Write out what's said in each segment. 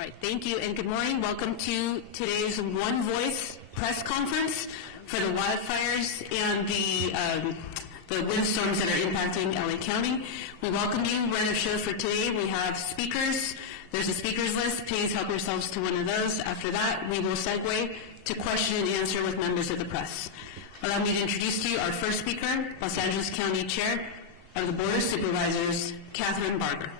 All right, thank you and good morning. Welcome to today's One Voice press conference for the wildfires and the windstorms that are impacting LA County. We welcome you. We're on the show for today. We have speakers. There's a speakers list. Please help yourselves to one of those. After that, we will segue to question and answer with members of the press. Allow me to introduce to you our first speaker, Los Angeles County Chair of the Board of Supervisors, Catherine Barger.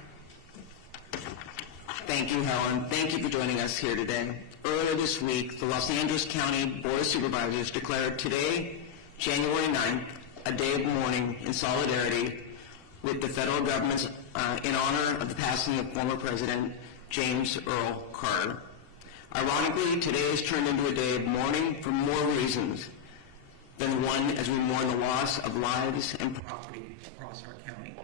Thank you, Helen. Thank you for joining us here today. Earlier this week, the Los Angeles County Board of Supervisors declared today, January 9th, a day of mourning in solidarity with the federal government's in honor of the passing of former President James Earl Carter. Ironically, today has turned into a day of mourning for more reasons than one as we mourn the loss of lives and property across our county.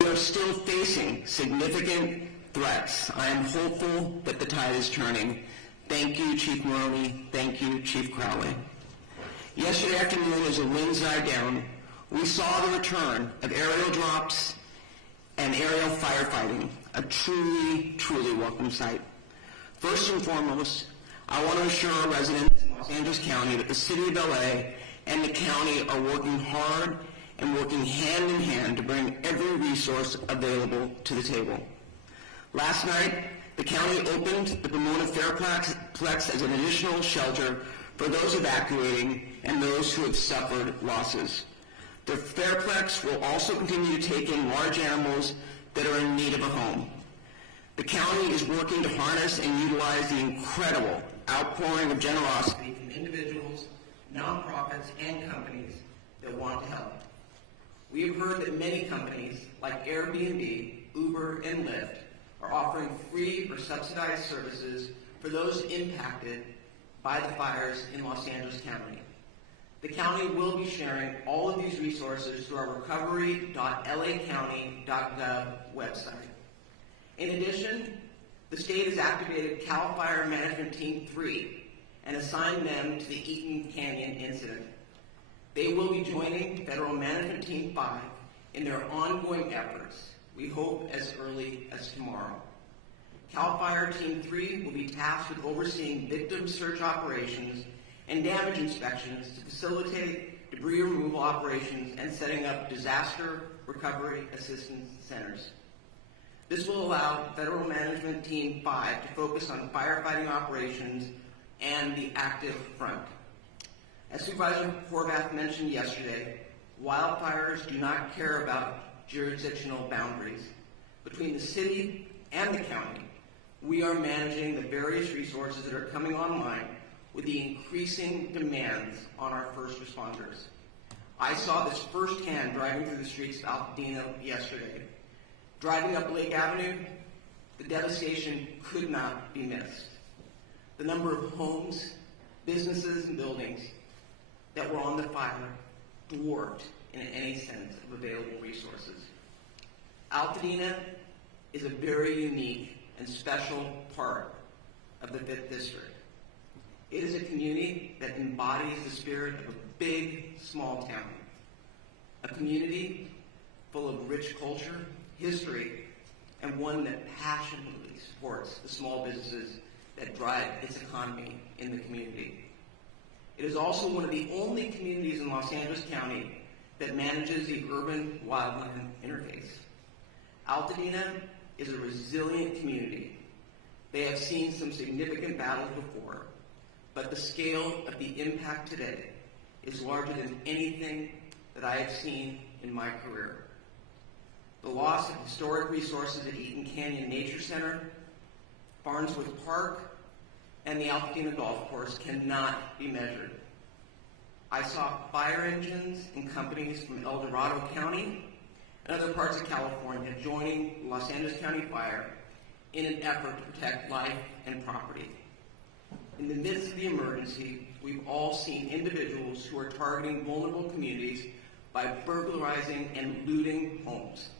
We are still facing significant threats. I am hopeful that the tide is turning. Thank you, Chief Maroney. Thank you, Chief Crowley. Yesterday afternoon, as the winds died down, we saw the return of aerial drops and aerial firefighting, a truly, truly welcome sight. First and foremost, I want to assure our residents in Los Angeles County that the City of LA and the county are working hard and working hand in hand to bring every resource available to the table. Last night, the county opened the Pomona Fairplex as an additional shelter for those evacuating and those who have suffered losses. The Fairplex will also continue to take in large animals that are in need of a home. The county is working to harness and utilize the incredible outpouring of generosity from individuals, nonprofits, and companies that want to help. We have heard that many companies like Airbnb, Uber, and Lyft are offering free or subsidized services for those impacted by the fires in Los Angeles County. The county will be sharing all of these resources through our recovery.lacounty.gov website. In addition, the state has activated CAL FIRE Management Team 3 and assigned them to the Eaton Canyon incident. They will be joining Federal Management Team 5 in their ongoing efforts, we hope as early as tomorrow. CAL FIRE Team 3 will be tasked with overseeing victim search operations and damage inspections to facilitate debris removal operations and setting up disaster recovery assistance centers. This will allow Federal Management Team 5 to focus on firefighting operations and the active front. As Supervisor Horvath mentioned yesterday, wildfires do not care about jurisdictional boundaries. Between the city and the county, we are managing the various resources that are coming online with the increasing demands on our first responders. I saw this firsthand driving through the streets of Altadena yesterday. Driving up Lake Avenue, the devastation could not be missed. The number of homes, businesses, and buildings that were on the fire dwarfed in any sense of available resources. Altadena is a very unique and special part of the 5th District. It is a community that embodies the spirit of a big, small town. A community full of rich culture, history, and one that passionately supports the small businesses that drive its economy in the community. It is also one of the only communities in Los Angeles County that manages the urban-wildland interface. Altadena is a resilient community. They have seen some significant battles before, but the scale of the impact today is larger than anything that I have seen in my career. The loss of historic resources at Eaton Canyon Nature Center, Farnsworth Park, and the Altadena Golf Course cannot be measured. I saw fire engines and companies from El Dorado County and other parts of California joining Los Angeles County Fire in an effort to protect life and property. In the midst of the emergency, we've all seen individuals who are targeting vulnerable communities by burglarizing and looting homes.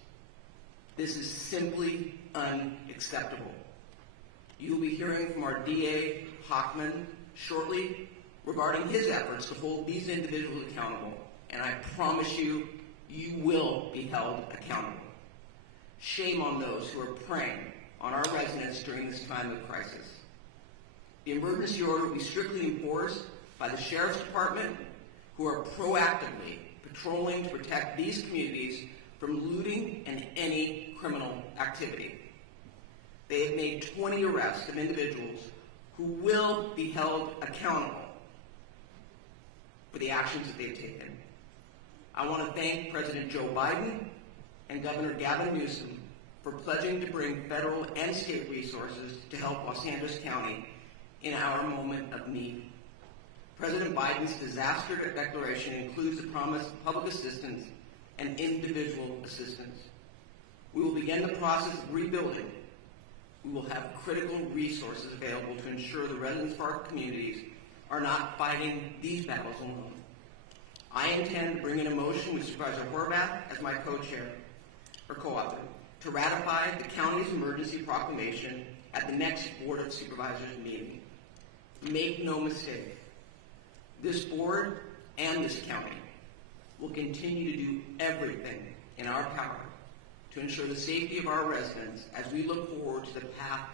This is simply unacceptable. You'll be hearing from our DA, Hochman, shortly regarding his efforts to hold these individuals accountable, and I promise you, you will be held accountable. Shame on those who are preying on our residents during this time of crisis. The emergency order will be strictly enforced by the Sheriff's Department, who are proactively patrolling to protect these communities from looting and any criminal activity. They have made 20 arrests of individuals who will be held accountable for the actions that they've taken. I want to thank President Joe Biden and Governor Gavin Newsom for pledging to bring federal and state resources to help Los Angeles County in our moment of need. President Biden's disaster declaration includes the promise of public assistance and individual assistance. We will begin the process of rebuilding. We will have critical resources available to ensure the residents of our communities are not fighting these battles alone. I intend to bring in a motion with Supervisor Horvath as my co-chair or co-author to ratify the county's emergency proclamation at the next Board of Supervisors meeting. Make no mistake, this board and this county will continue to do everything in our power to ensure the safety of our residents as we look forward to the path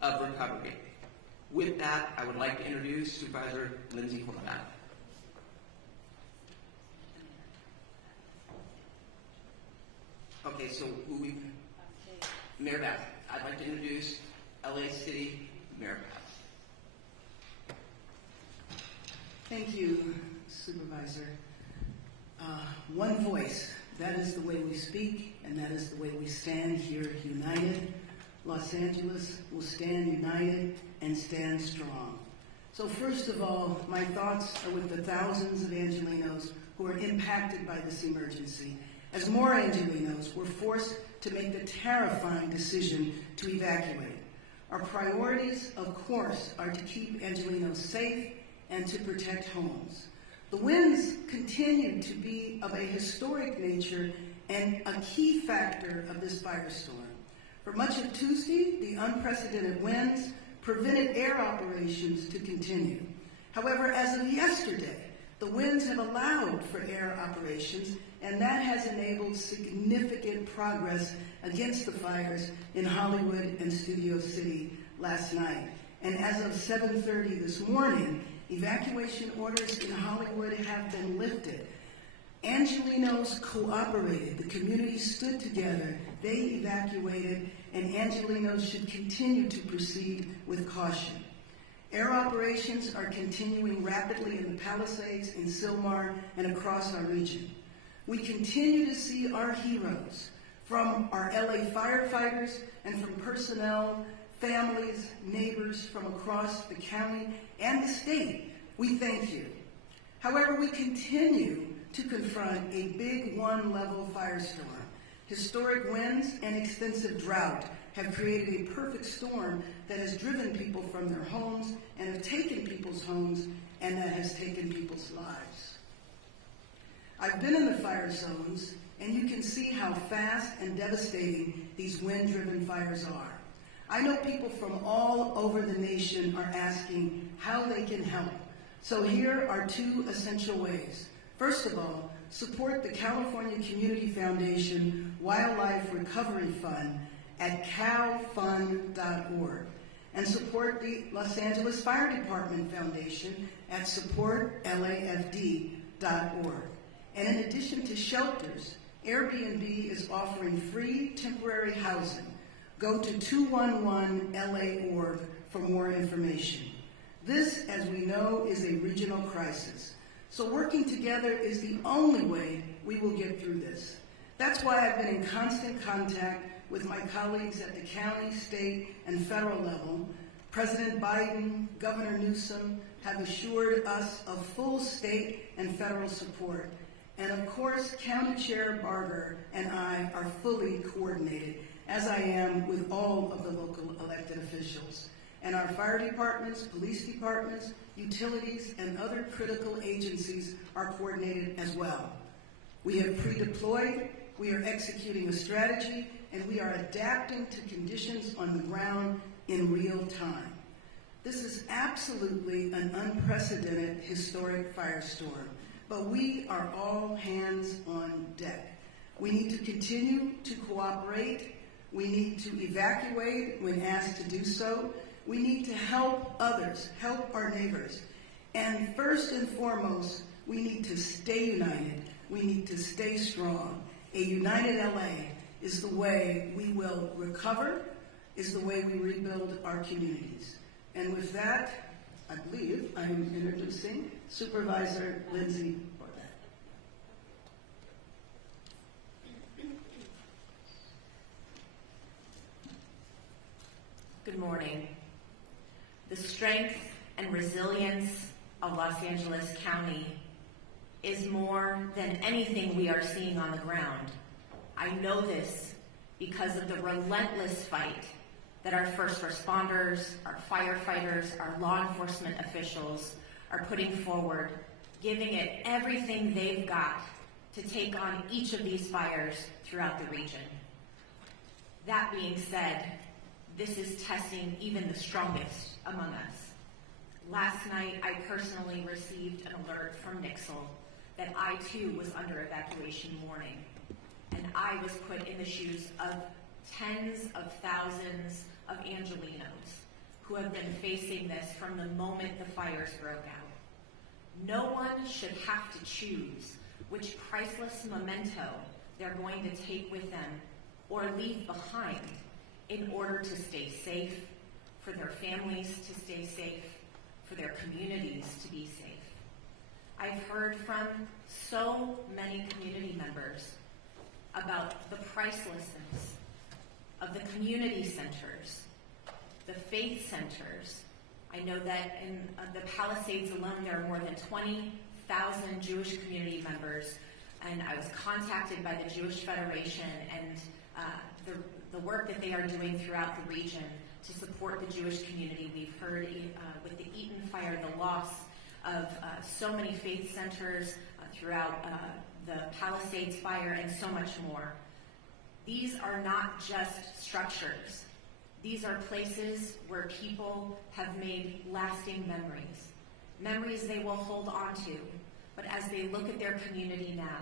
of recovery. With that, I would like to introduce Supervisor Lindsay Horvath. Okay, so Mayor Bass. I'd like to introduce LA City Mayor Bass. Thank you, Supervisor. One voice, that is the way we speak, and that is the way we stand here united. Los Angeles will stand united and stand strong. So first of all, my thoughts are with the thousands of Angelenos who are impacted by this emergency, as more Angelenos were forced to make the terrifying decision to evacuate. Our priorities, of course, are to keep Angelenos safe and to protect homes. The winds continue to be of a historic nature and a key factor of this firestorm. For much of Tuesday, the unprecedented winds prevented air operations to continue. However, as of yesterday, the winds have allowed for air operations, and that has enabled significant progress against the fires in Hollywood and Studio City last night. And as of 7:30 this morning, evacuation orders in Hollywood have been lifted. Angelenos cooperated. The community stood together. They evacuated, and Angelenos should continue to proceed with caution. Air operations are continuing rapidly in the Palisades, in Sylmar, and across our region. We continue to see our heroes, from our LA firefighters and from personnel, families, neighbors from across the county and the state. We thank you. However, we continue to confront a big one-level firestorm. Historic winds and extensive drought have created a perfect storm that has driven people from their homes and have taken people's homes, and that has taken people's lives. I've been in the fire zones, and you can see how fast and devastating these wind-driven fires are. I know people from all over the nation are asking how they can help. So here are two essential ways. First of all, support the California Community Foundation Wildlife Recovery Fund at calfund.org, and support the Los Angeles Fire Department Foundation at supportlafd.org. And in addition to shelters, Airbnb is offering free temporary housing. Go to 211LA.org for more information. This, as we know, is a regional crisis. So working together is the only way we will get through this. That's why I've been in constant contact with my colleagues at the county, state, and federal level. President Biden, Governor Newsom have assured us of full state and federal support. And of course, County Chair Barger and I are fully coordinated, as I am with all of the local elected officials. And our fire departments, police departments, utilities, and other critical agencies are coordinated as well. We have pre-deployed, we are executing a strategy, and we are adapting to conditions on the ground in real time. This is absolutely an unprecedented historic firestorm, but we are all hands on deck. We need to continue to cooperate. We need to evacuate when asked to do so. We need to help others, help our neighbors. And first and foremost, we need to stay united. We need to stay strong. A united LA is the way we will recover, is the way we rebuild our communities. And with that, I believe I am introducing Supervisor Lindsay Barbat. Good morning. The strength and resilience of Los Angeles County is more than anything we are seeing on the ground. I know this because of the relentless fight that our first responders, our firefighters, our law enforcement officials are putting forward, giving it everything they've got to take on each of these fires throughout the region. That being said, this is testing even the strongest among us. Last night, I personally received an alert from Nixle that I too was under evacuation warning. And I was put in the shoes of tens of thousands of Angelenos who have been facing this from the moment the fires broke out. No one should have to choose which priceless memento they're going to take with them or leave behind in order to stay safe, for their families to stay safe, for their communities to be safe. I've heard from so many community members about the pricelessness of the community centers, the faith centers. I know that in the Palisades alone, there are more than 20,000 Jewish community members, and I was contacted by the Jewish Federation and the work that they are doing throughout the region to support the Jewish community. We've heard with the Eaton fire, the loss of so many faith centers throughout the Palisades fire and so much more. These are not just structures. These are places where people have made lasting memories, memories they will hold on to. But as they look at their community now,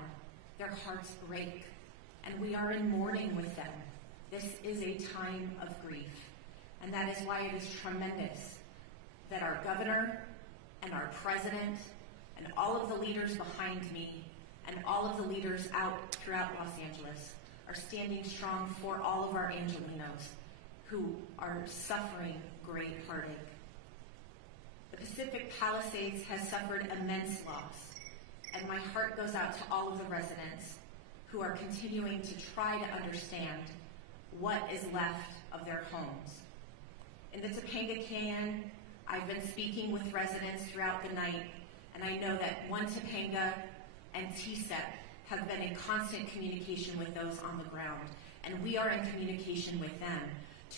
their hearts break, and we are in mourning with them. This is a time of grief, and that is why it is tremendous that our governor and our president and all of the leaders behind me and all of the leaders out throughout Los Angeles are standing strong for all of our Angelenos who are suffering great heartache. The Pacific Palisades has suffered immense loss, and my heart goes out to all of the residents who are continuing to try to understand what is left of their homes. In the Topanga Canyon, I've been speaking with residents throughout the night, and I know that One Topanga and TSEP have been in constant communication with those on the ground, and we are in communication with them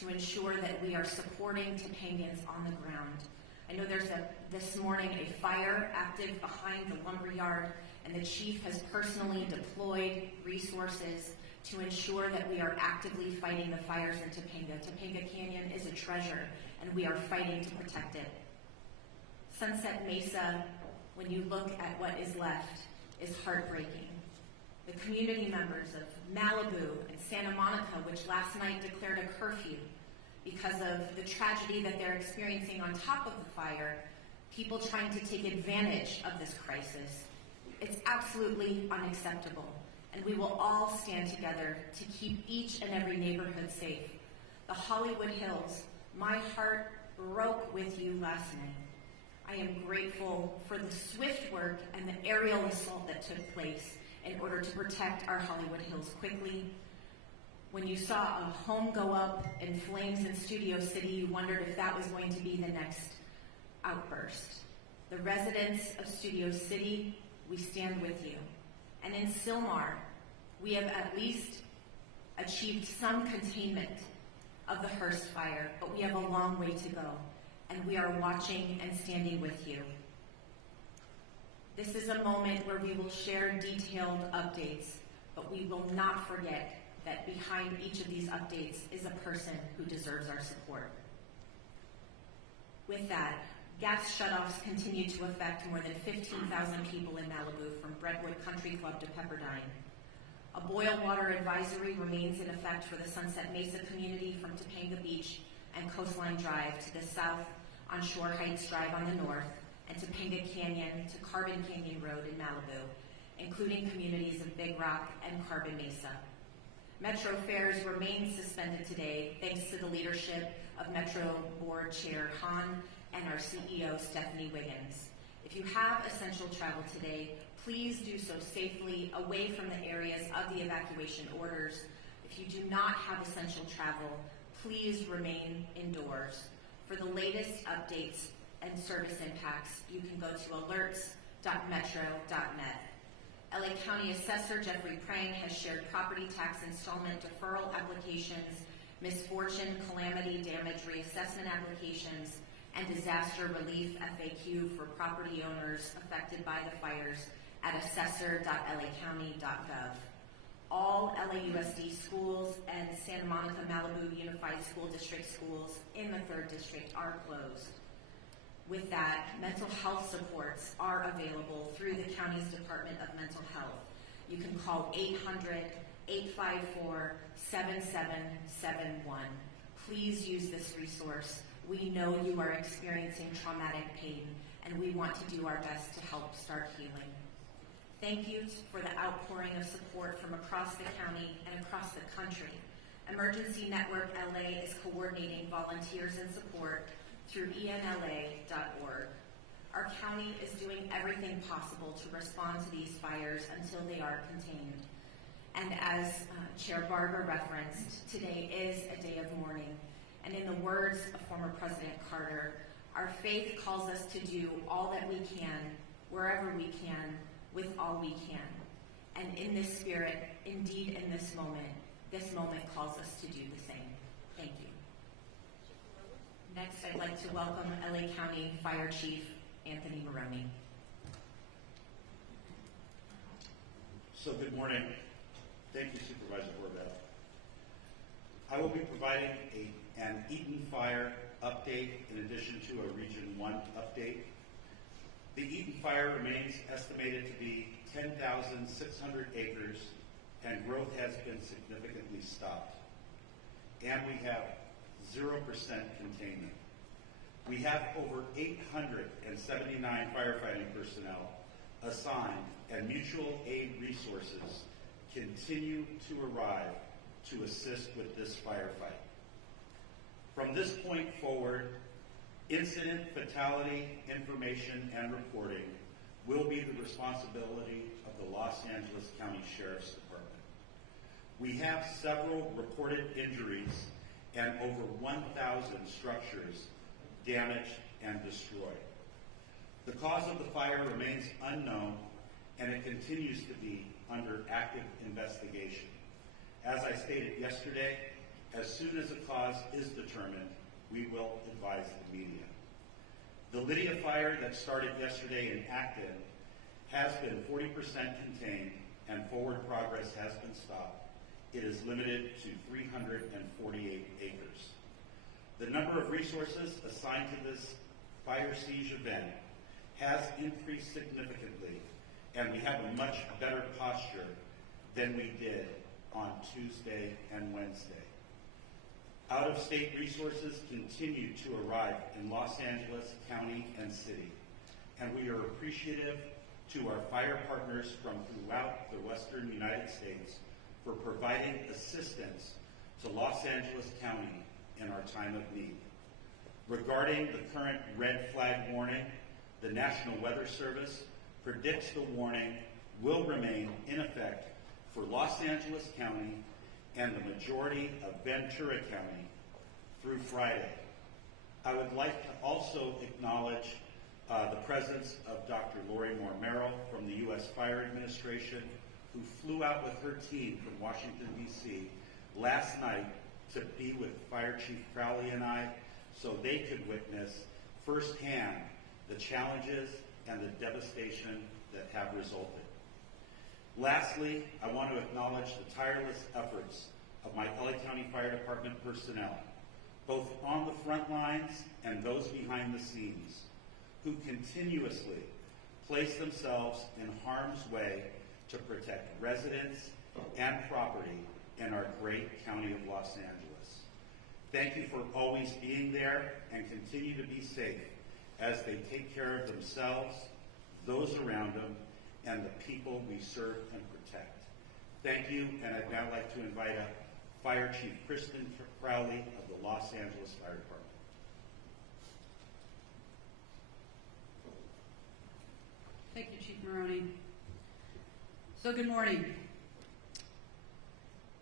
to ensure that we are supporting Topangans on the ground. I know there's this morning a fire active behind the lumberyard, and the chief has personally deployed resources to ensure that we are actively fighting the fires in Topanga. Topanga Canyon is a treasure, and we are fighting to protect it. Sunset Mesa, when you look at what is left, is heartbreaking. The community members of Malibu and Santa Monica, which last night declared a curfew because of the tragedy that they're experiencing on top of the fire, people trying to take advantage of this crisis. It's absolutely unacceptable, and we will all stand together to keep each and every neighborhood safe. The Hollywood Hills, my heart broke with you last night. I am grateful for the swift work and the aerial assault that took place in order to protect our Hollywood Hills quickly. When you saw a home go up in flames in Studio City, you wondered if that was going to be the next outburst. The residents of Studio City, we stand with you. And in Sylmar, we have at least achieved some containment of the Hearst fire, but we have a long way to go, and we are watching and standing with you. This is a moment where we will share detailed updates, but we will not forget that behind each of these updates is a person who deserves our support. With that, gas shutoffs continue to affect more than 15,000 people in Malibu, from Brentwood Country Club to Pepperdine. A boil water advisory remains in effect for the Sunset Mesa community from Topanga Beach and Coastline Drive to the south on Shore Heights Drive on the north, and Topanga Canyon to Carbon Canyon Road in Malibu, including communities of Big Rock and Carbon Mesa. Metro fares remain suspended today thanks to the leadership of Metro Board Chair Hahn and our CEO Stephanie Wiggins. If you have essential travel today, please do so safely away from the areas of the evacuation orders. If you do not have essential travel, please remain indoors. For the latest updates and service impacts, you can go to alerts.metro.net. LA County Assessor Jeffrey Prang has shared property tax installment deferral applications, misfortune, calamity, damage reassessment applications, and disaster relief FAQ for property owners affected by the fires at assessor.lacounty.gov. All LAUSD schools and Santa Monica Malibu Unified School District schools in the 3rd District are closed. With that, mental health supports are available through the county's Department of Mental Health. You can call 800-854-7771. Please use this resource. We know you are experiencing traumatic pain, and we want to do our best to help start healing. Thank you for the outpouring of support from across the county and across the country. Emergency Network LA is coordinating volunteers and support through enla.org. Our county is doing everything possible to respond to these fires until they are contained. And as Chair Barber referenced, today is a day of mourning. And in the words of former President Carter, our faith calls us to do all that we can, wherever we can, with all we can. And in this spirit, indeed in this moment calls us to do the same. Thank you. Next, I'd like to welcome LA County Fire Chief Anthony Maroney. So good morning. Thank you, Supervisor Horvath. I will be providing an Eaton Fire update in addition to a Region 1 update. The Eaton Fire remains estimated to be 10,600 acres, and growth has been significantly stopped. And we have 0% containment. We have over 879 firefighting personnel assigned, and mutual aid resources continue to arrive to assist with this firefight. From this point forward, incident fatality information and reporting will be the responsibility of the Los Angeles County Sheriff's Department. We have several reported injuries and over 1,000 structures damaged and destroyed. The cause of the fire remains unknown, and it continues to be under active investigation. As I stated yesterday, as soon as a cause is determined, we will advise the media. The Lydia fire that started yesterday in Acton has been 40% contained, and forward progress has been stopped. It is limited to 348 acres. The number of resources assigned to this fire siege event has increased significantly, and we have a much better posture than we did on Tuesday and Wednesday. Out-of-state resources continue to arrive in Los Angeles County and City, and we are appreciative to our fire partners from throughout the Western United States for providing assistance to Los Angeles County in our time of need. Regarding the current red flag warning, the National Weather Service predicts the warning will remain in effect for Los Angeles County and the majority of Ventura County through Friday. I would like to also acknowledge the presence of Dr. Lori Moore-Merrill from the U.S. Fire Administration, who flew out with her team from Washington, D.C. last night to be with Fire Chief Crowley and I so they could witness firsthand the challenges and the devastation that have resulted. Lastly, I want to acknowledge the tireless efforts of my LA County Fire Department personnel, both on the front lines and those behind the scenes, who continuously place themselves in harm's way to protect residents and property in our great county of Los Angeles. Thank you for always being there, and continue to be safe as they take care of themselves, those around them, and the people we serve and protect. Thank you, and I'd now like to invite up Fire Chief Kristen Crowley of the Los Angeles Fire Department. Thank you, Chief Maroney. So good morning.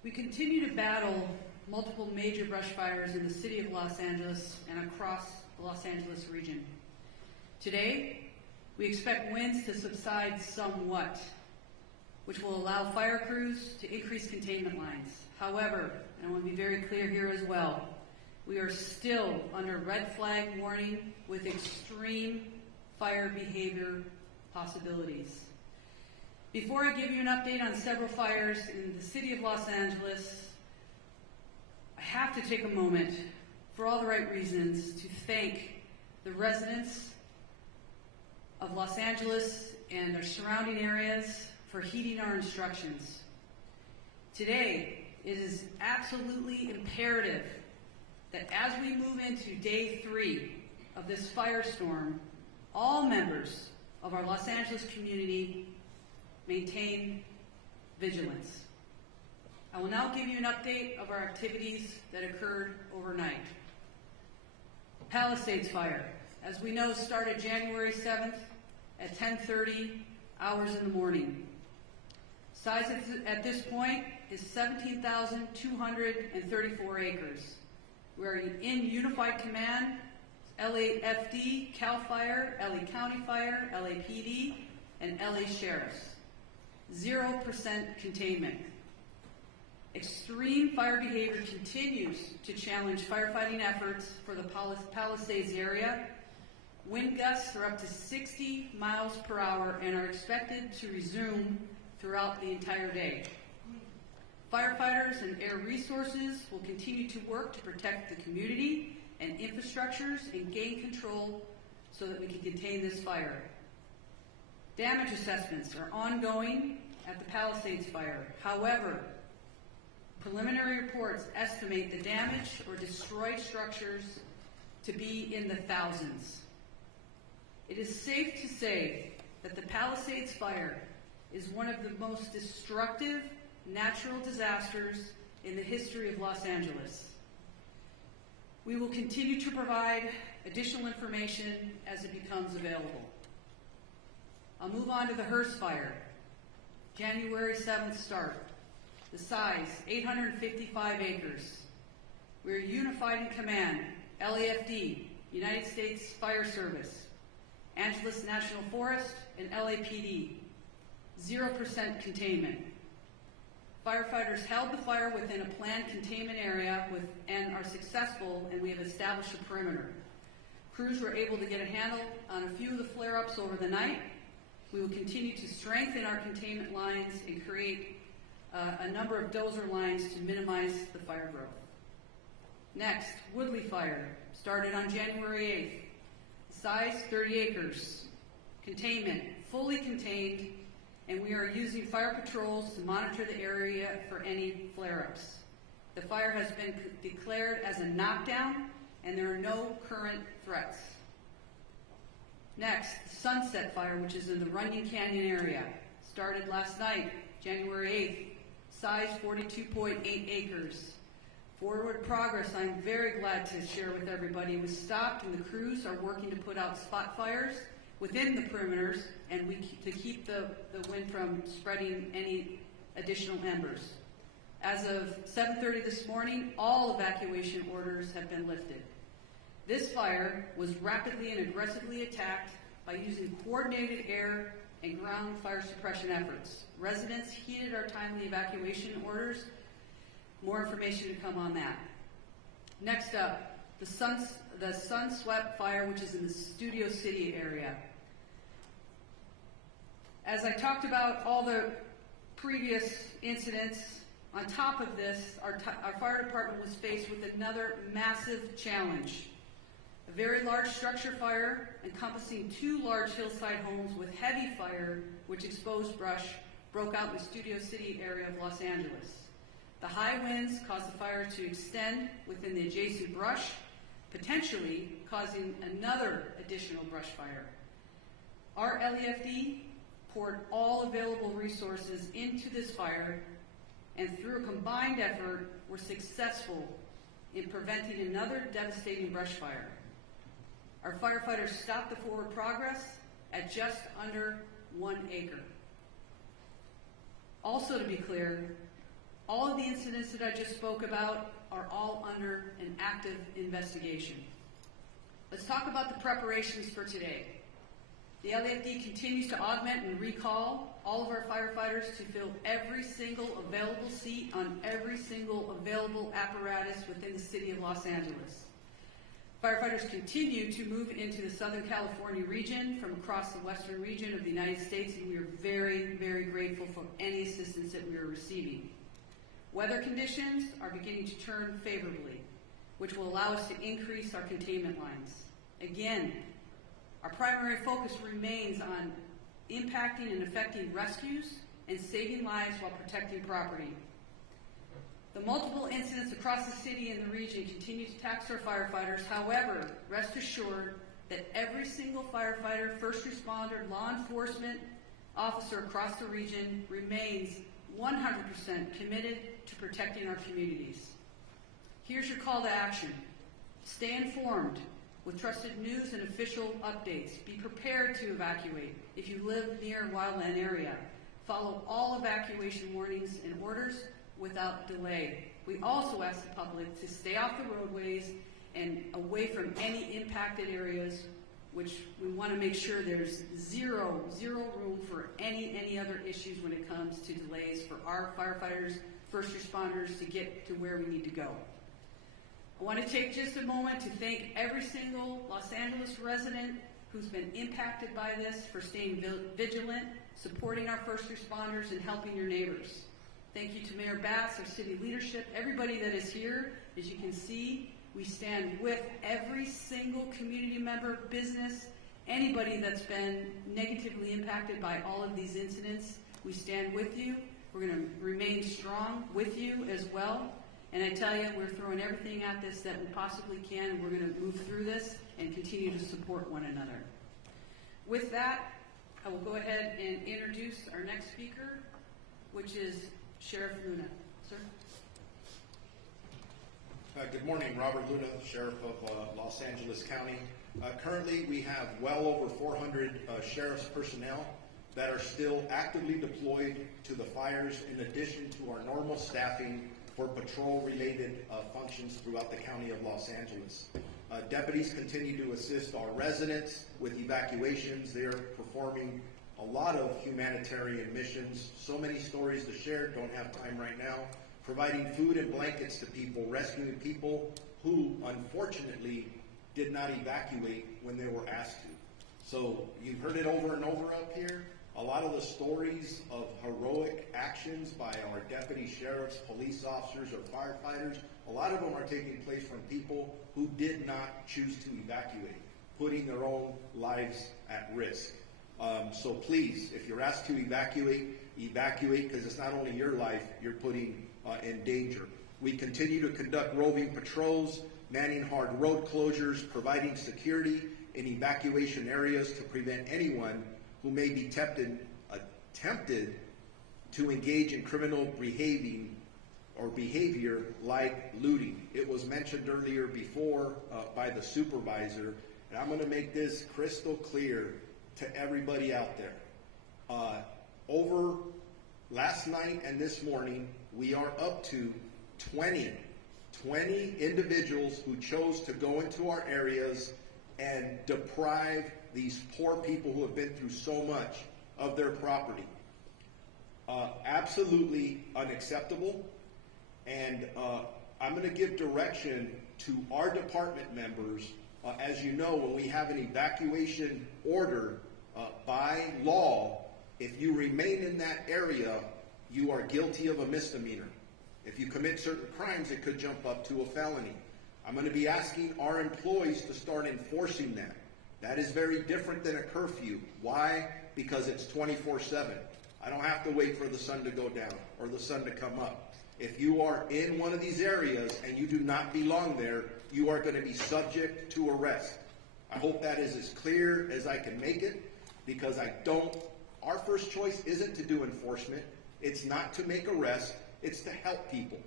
We continue to battle multiple major brush fires in the city of Los Angeles and across the Los Angeles region. Today, we expect winds to subside somewhat, which will allow fire crews to increase containment lines. However, and I want to be very clear here as well, we are still under red flag warning with extreme fire behavior possibilities. Before I give you an update on several fires in the city of Los Angeles, I have to take a moment, for all the right reasons, to thank the residents of Los Angeles and our surrounding areas for heeding our instructions. Today, it is absolutely imperative that as we move into day 3 of this firestorm, all members of our Los Angeles community maintain vigilance. I will now give you an update of our activities that occurred overnight. Palisades Fire, as we know, started January 7th at 10:30 hours in the morning. Size at this point is 17,234 acres. We are in unified command, LAFD, CAL FIRE, LA County Fire, LAPD, and LA Sheriffs. 0% containment. Extreme fire behavior continues to challenge firefighting efforts for the Palisades area. Wind gusts are up to 60 miles per hour and are expected to resume throughout the entire day. Firefighters and air resources will continue to work to protect the community and infrastructures and gain control so that we can contain this fire. Damage assessments are ongoing at the Palisades Fire. However, preliminary reports estimate the damage or destroyed structures to be in the thousands. It is safe to say that the Palisades Fire is one of the most destructive natural disasters in the history of Los Angeles. We will continue to provide additional information as it becomes available. I'll move on to the Hearst Fire. January 7th start. The size, 855 acres. We're unified in command, LAFD, United States Fire Service, Angeles National Forest, and LAPD. 0% containment. Firefighters held the fire within a planned containment area and are successful, and we have established a perimeter. Crews were able to get a handle on a few of the flare-ups over the night. We will continue to strengthen our containment lines and create a number of dozer lines to minimize the fire growth. Next, Woodley Fire started on January 8th. Size 30 acres. Containment, fully contained, and we are using fire patrols to monitor the area for any flare-ups. The fire has been declared as a knockdown, and there are no current threats. Next, Sunset Fire, which is in the Runyon Canyon area, started last night, January 8th. Size 42.8 acres. Forward progress, I'm very glad to share with everybody, was stopped, and the crews are working to put out spot fires within the perimeters and to keep the wind from spreading any additional embers. As of 7:30 this morning, all evacuation orders have been lifted. This fire was rapidly and aggressively attacked by using coordinated air and ground fire suppression efforts. Residents heeded our timely evacuation orders. More information to come on that. Next up, the Sunswept Fire, which is in the Studio City area. As I talked about all the previous incidents, on top of this, our fire department was faced with another massive challenge. A very large structure fire encompassing 2 large hillside homes with heavy fire, which exposed brush broke out in the Studio City area of Los Angeles. The high winds caused the fire to extend within the adjacent brush, potentially causing another additional brush fire. Our LEFD poured all available resources into this fire, and through a combined effort, were successful in preventing another devastating brush fire. Our firefighters stopped the forward progress at just under 1 acre. Also, to be clear, all of the incidents that I just spoke about are all under an active investigation. Let's talk about the preparations for today. The LAFD continues to augment and recall all of our firefighters to fill every single available seat on every single available apparatus within the city of Los Angeles. Firefighters continue to move into the Southern California region from across the western region of the United States, and we are very, very grateful for any assistance that we are receiving. Weather conditions are beginning to turn favorably, which will allow us to increase our containment lines. Again, our primary focus remains on impacting and affecting rescues and saving lives while protecting property. The multiple incidents across the city and the region continue to tax our firefighters. However, rest assured that every single firefighter, first responder, law enforcement officer across the region remains 100% committed to protecting our communities. Here's your call to action. Stay informed with trusted news and official updates. Be prepared to evacuate if you live near a wildland area. Follow all evacuation warnings and orders without delay. We also ask the public to stay off the roadways and away from any impacted areas, which we want to make sure there's zero room for any other issues when it comes to delays for our firefighters, first responders to get to where we need to go. I want to take just a moment to thank every single Los Angeles resident who's been impacted by this for staying vigilant, supporting our first responders, and helping your neighbors. Thank you to Mayor Bass, our city leadership, everybody that is here. As you can see, we stand with every single community member, business, anybody that's been negatively impacted by all of these incidents. We stand with you. We're going to remain strong with you as well. And I tell you, we're throwing everything at this that we possibly can. We're going to move through this and continue to support one another. With that, I will go ahead and introduce our next speaker, which is Sheriff Luna. Sir? Good morning, Robert Luna, Sheriff of Los Angeles County. Currently, we have well over 400 sheriff's personnel that are still actively deployed to the fires, in addition to our normal staffing for patrol-related functions throughout the county of Los Angeles. Deputies continue to assist our residents with evacuations. They are performing a lot of humanitarian missions. So many stories to share, don't have time right now. Providing food and blankets to people, rescuing people who unfortunately did not evacuate when they were asked to. So you've heard it over and over up here. A lot of the stories of heroic actions by our deputy sheriffs, police officers, or firefighters, a lot of them are taking place from people who did not choose to evacuate, putting their own lives at risk. So please, if you're asked to evacuate, because it's not only your life you're putting in danger. We continue to conduct roving patrols, manning hard road closures, providing security in evacuation areas to prevent anyone who may be tempted to engage in criminal behavior like looting. It was mentioned earlier before by the supervisor, and I'm going to make this crystal clear to everybody out there. Over last night and this morning, we are up to 20 individuals who chose to go into our areas and deprive these poor people who have been through so much of their property. Absolutely unacceptable. And I'm going to give direction to our department members. As you know, when we have an evacuation order by law, if you remain in that area, you are guilty of a misdemeanor. If you commit certain crimes, it could jump up to a felony. I'm going to be asking our employees to start enforcing that. That is very different than a curfew. Why? Because it's 24/7. I don't have to wait for the sun to go down or the sun to come up. If you are in one of these areas and you do not belong there, you are going to be subject to arrest. I hope that is as clear as I can make it, because our first choice isn't to do enforcement. It's not to make arrests. It's to help people.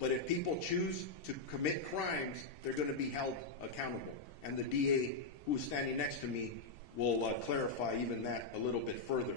But if people choose to commit crimes, they're going to be held accountable. And the DA, who is standing next to me, will clarify even that a little bit further.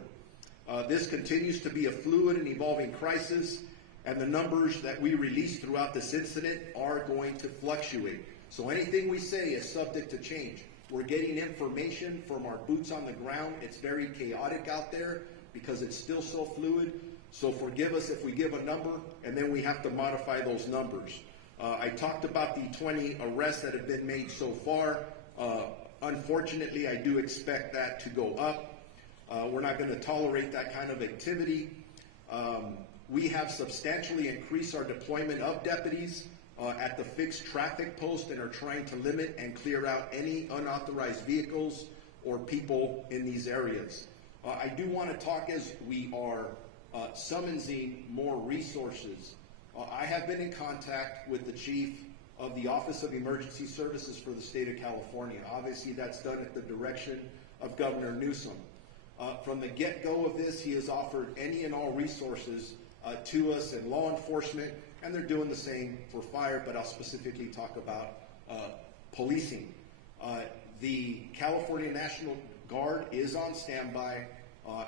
This continues to be a fluid and evolving crisis, and the numbers that we release throughout this incident are going to fluctuate. So anything we say is subject to change. We're getting information from our boots on the ground. It's very chaotic out there because it's still so fluid. So forgive us if we give a number and then we have to modify those numbers. I talked about the 20 arrests that have been made so far. Unfortunately, I do expect that to go up. We're not going to tolerate that kind of activity. We have substantially increased our deployment of deputies at the fixed traffic post and are trying to limit and clear out any unauthorized vehicles or people in these areas. I do want to talk as we are summoning more resources. I have been in contact with the chief of the Office of Emergency Services for the state of California. Obviously, that's done at the direction of Governor Newsom. From the get-go of this, he has offered any and all resources to us in law enforcement, and they're doing the same for fire, but I'll specifically talk about policing. The California National Guard is on standby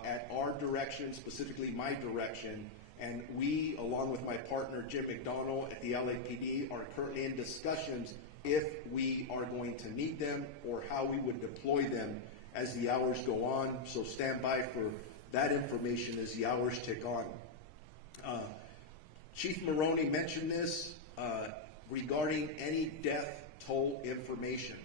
at our direction, specifically my direction, and we, along with my partner Jim McDonald at the LAPD, are currently in discussions if we are going to need them or how we would deploy them as the hours go on. So stand by for that information as the hours tick on. Chief Maroney mentioned this regarding any death toll information.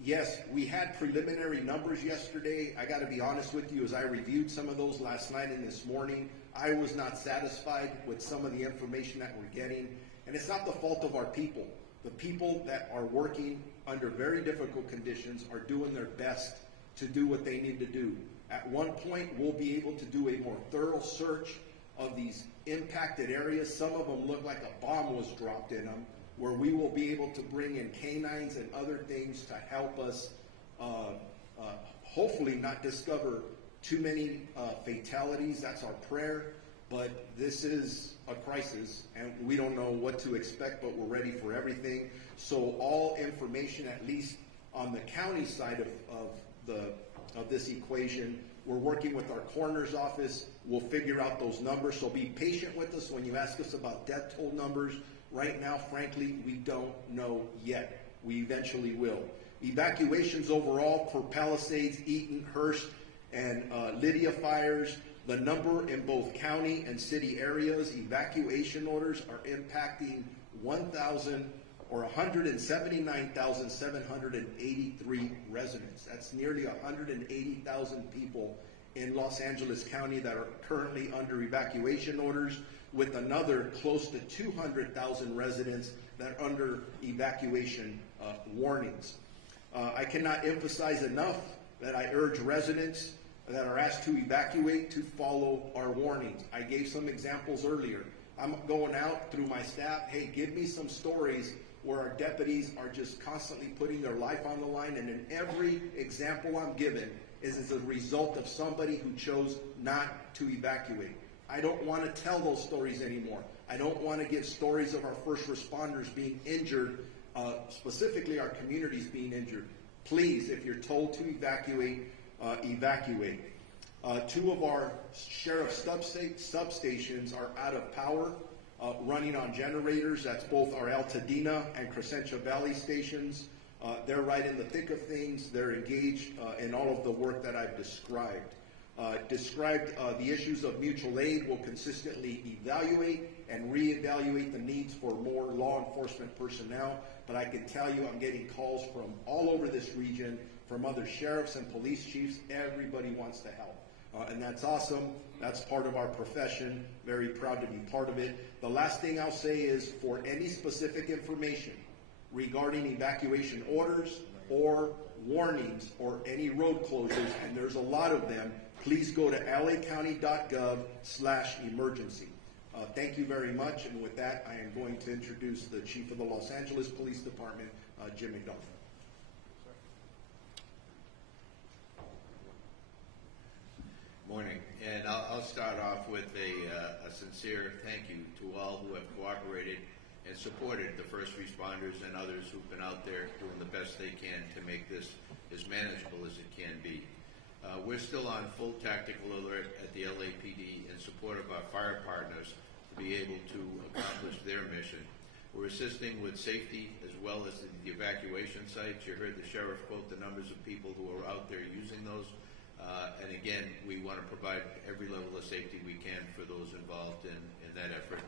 Yes, we had preliminary numbers yesterday. I got to be honest with you, as I reviewed some of those last night and this morning, I was not satisfied with some of the information that we're getting. And it's not the fault of our people. The people that are working under very difficult conditions are doing their best to do what they need to do. At one point, we'll be able to do a more thorough search of these impacted areas. Some of them look like a bomb was dropped in them, where we will be able to bring in canines and other things to help us hopefully not discover too many fatalities. That's our prayer, but this is a crisis and we don't know what to expect, but we're ready for everything. So all information, at least on the county side of this equation, we're working with our coroner's office. We'll figure out those numbers, so be patient with us when you ask us about death toll numbers. Right now, frankly, we don't know yet. We eventually will. Evacuations overall for Palisades, Eaton, Hearst, and Lydia fires, the number in both county and city areas, evacuation orders are impacting 179,783 residents. That's nearly 180,000 people in Los Angeles County that are currently under evacuation orders, with another close to 200,000 residents that are under evacuation warnings. I cannot emphasize enough that I urge residents that are asked to evacuate to follow our warnings. I gave some examples earlier. I'm going out through my staff, hey, give me some stories where our deputies are just constantly putting their life on the line, and in every example I'm given is as a result of somebody who chose not to evacuate. I don't want to tell those stories anymore. I don't want to give stories of our first responders being injured, specifically our communities being injured. Please, if you're told to evacuate, evacuate. Two of our sheriff's substations are out of power, running on generators. That's both our Altadena and Crescentia Valley stations. They're right in the thick of things. They're engaged in all of the work that I've described. The issues of mutual aid. Will consistently evaluate and reevaluate the needs for more law enforcement personnel. But I can tell you I'm getting calls from all over this region, from other sheriffs and police chiefs. Everybody wants to help. And that's awesome. That's part of our profession. Very proud to be part of it. The last thing I'll say is, for any specific information regarding evacuation orders or warnings or any road closures, and there's a lot of them, please go to lacounty.gov/emergency. Thank you very much, and with that, I am going to introduce the Chief of the Los Angeles Police Department, Jim McDonald. Morning, and I'll start off with a sincere thank you to all who have cooperated and supported the first responders and others who've been out there doing the best they can to make this as manageable as it can be. We're still on full tactical alert at the LAPD in support of our fire partners to be able to accomplish their mission. We're assisting with safety as well as the evacuation sites. You heard the sheriff quote the numbers of people who are out there using those. And again, we want to provide every level of safety we can for those involved in that effort.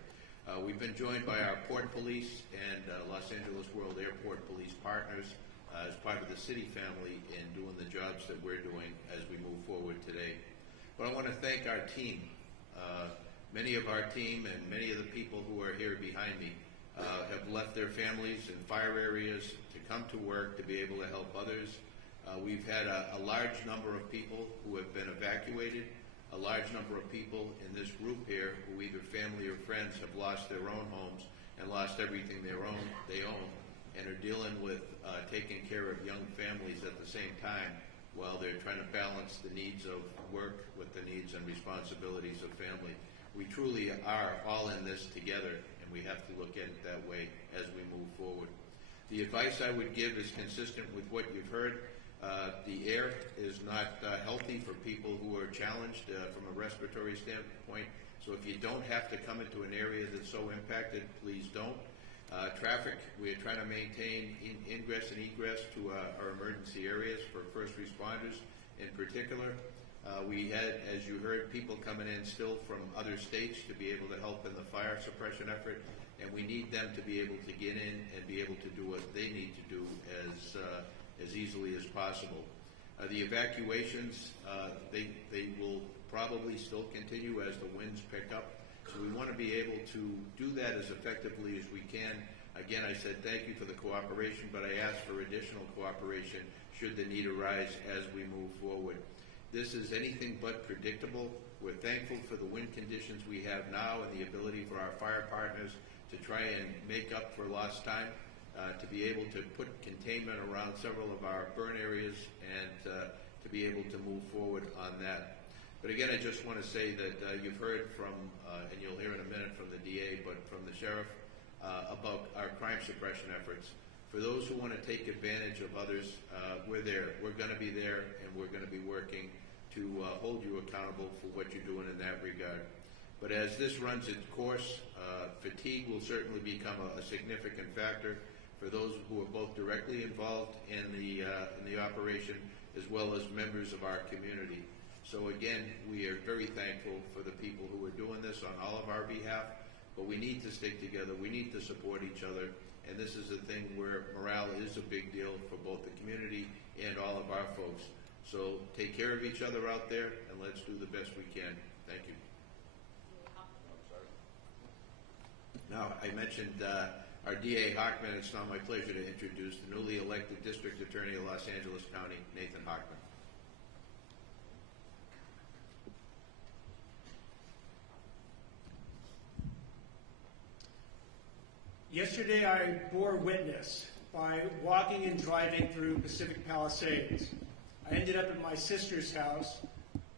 We've been joined by our Port Police and Los Angeles World Airport Police partners as part of the city family in doing the jobs that we're doing as we move forward today. But I want to thank our team. Many of our team and many of the people who are here behind me have left their families in fire areas to come to work to be able to help others. We've had a large number of people who have been evacuated, a large number of people in this group here who either family or friends have lost their own homes and lost everything they own and are dealing with taking care of young families at the same time while they're trying to balance the needs of work with the needs and responsibilities of family. We truly are all in this together, and we have to look at it that way as we move forward. The advice I would give is consistent with what you've heard. The air is not healthy for people who are challenged from a respiratory standpoint. So if you don't have to come into an area that's so impacted, please don't. Traffic, we're trying to maintain ingress and egress to our emergency areas for first responders in particular. We had, as you heard, people coming in still from other states to be able to help in the fire suppression effort, and we need them to be able to get in and be able to do what they need to do as easily as possible. The evacuations, they will probably still continue as the winds pick up. So we want to be able to do that as effectively as we can. Again, I said thank you for the cooperation, but I ask for additional cooperation should the need arise as we move forward. This is anything but predictable. We're thankful for the wind conditions we have now and the ability for our fire partners to try and make up for lost time. To be able to put containment around several of our burn areas and to be able to move forward on that. But again, I just want to say that you've heard from, and you'll hear in a minute from the DA, but from the sheriff about our crime suppression efforts. For those who want to take advantage of others, we're there. We're going to be there, and we're going to be working to hold you accountable for what you're doing in that regard. But as this runs its course, fatigue will certainly become a significant factor for those who are both directly involved in the operation as well as members of our community. So again, we are very thankful for the people who are doing this on all of our behalf, but we need to stick together, we need to support each other, and this is a thing where morale is a big deal for both the community and all of our folks. So take care of each other out there, and let's do the best we can. Thank you. Now, I mentioned our DA Hockman. It's now my pleasure to introduce the newly elected District Attorney of Los Angeles County, Nathan Hockman. Yesterday I bore witness by walking and driving through Pacific Palisades. I ended up at my sister's house,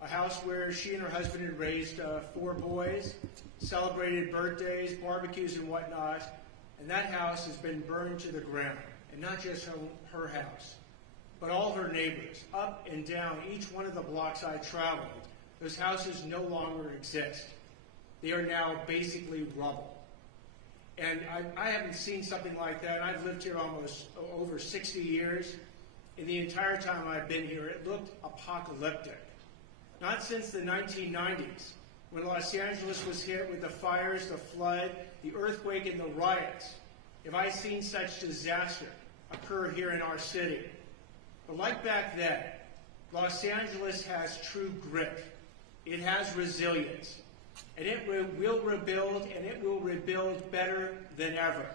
a house where she and her husband had raised 4 boys, celebrated birthdays, barbecues and whatnot, and that house has been burned to the ground. And not just her house, but all her neighbors, up and down each one of the blocks I traveled. Those houses no longer exist. They are now basically rubble. And I haven't seen something like that. I've lived here almost over 60 years. In the entire time I've been here, it looked apocalyptic. Not since the 1990s, when Los Angeles was hit with the fires, the flood, the earthquake, and the riots, have I seen such disaster occur here in our city. But like back then, Los Angeles has true grit. It has resilience. And it will rebuild, and it will rebuild better than ever.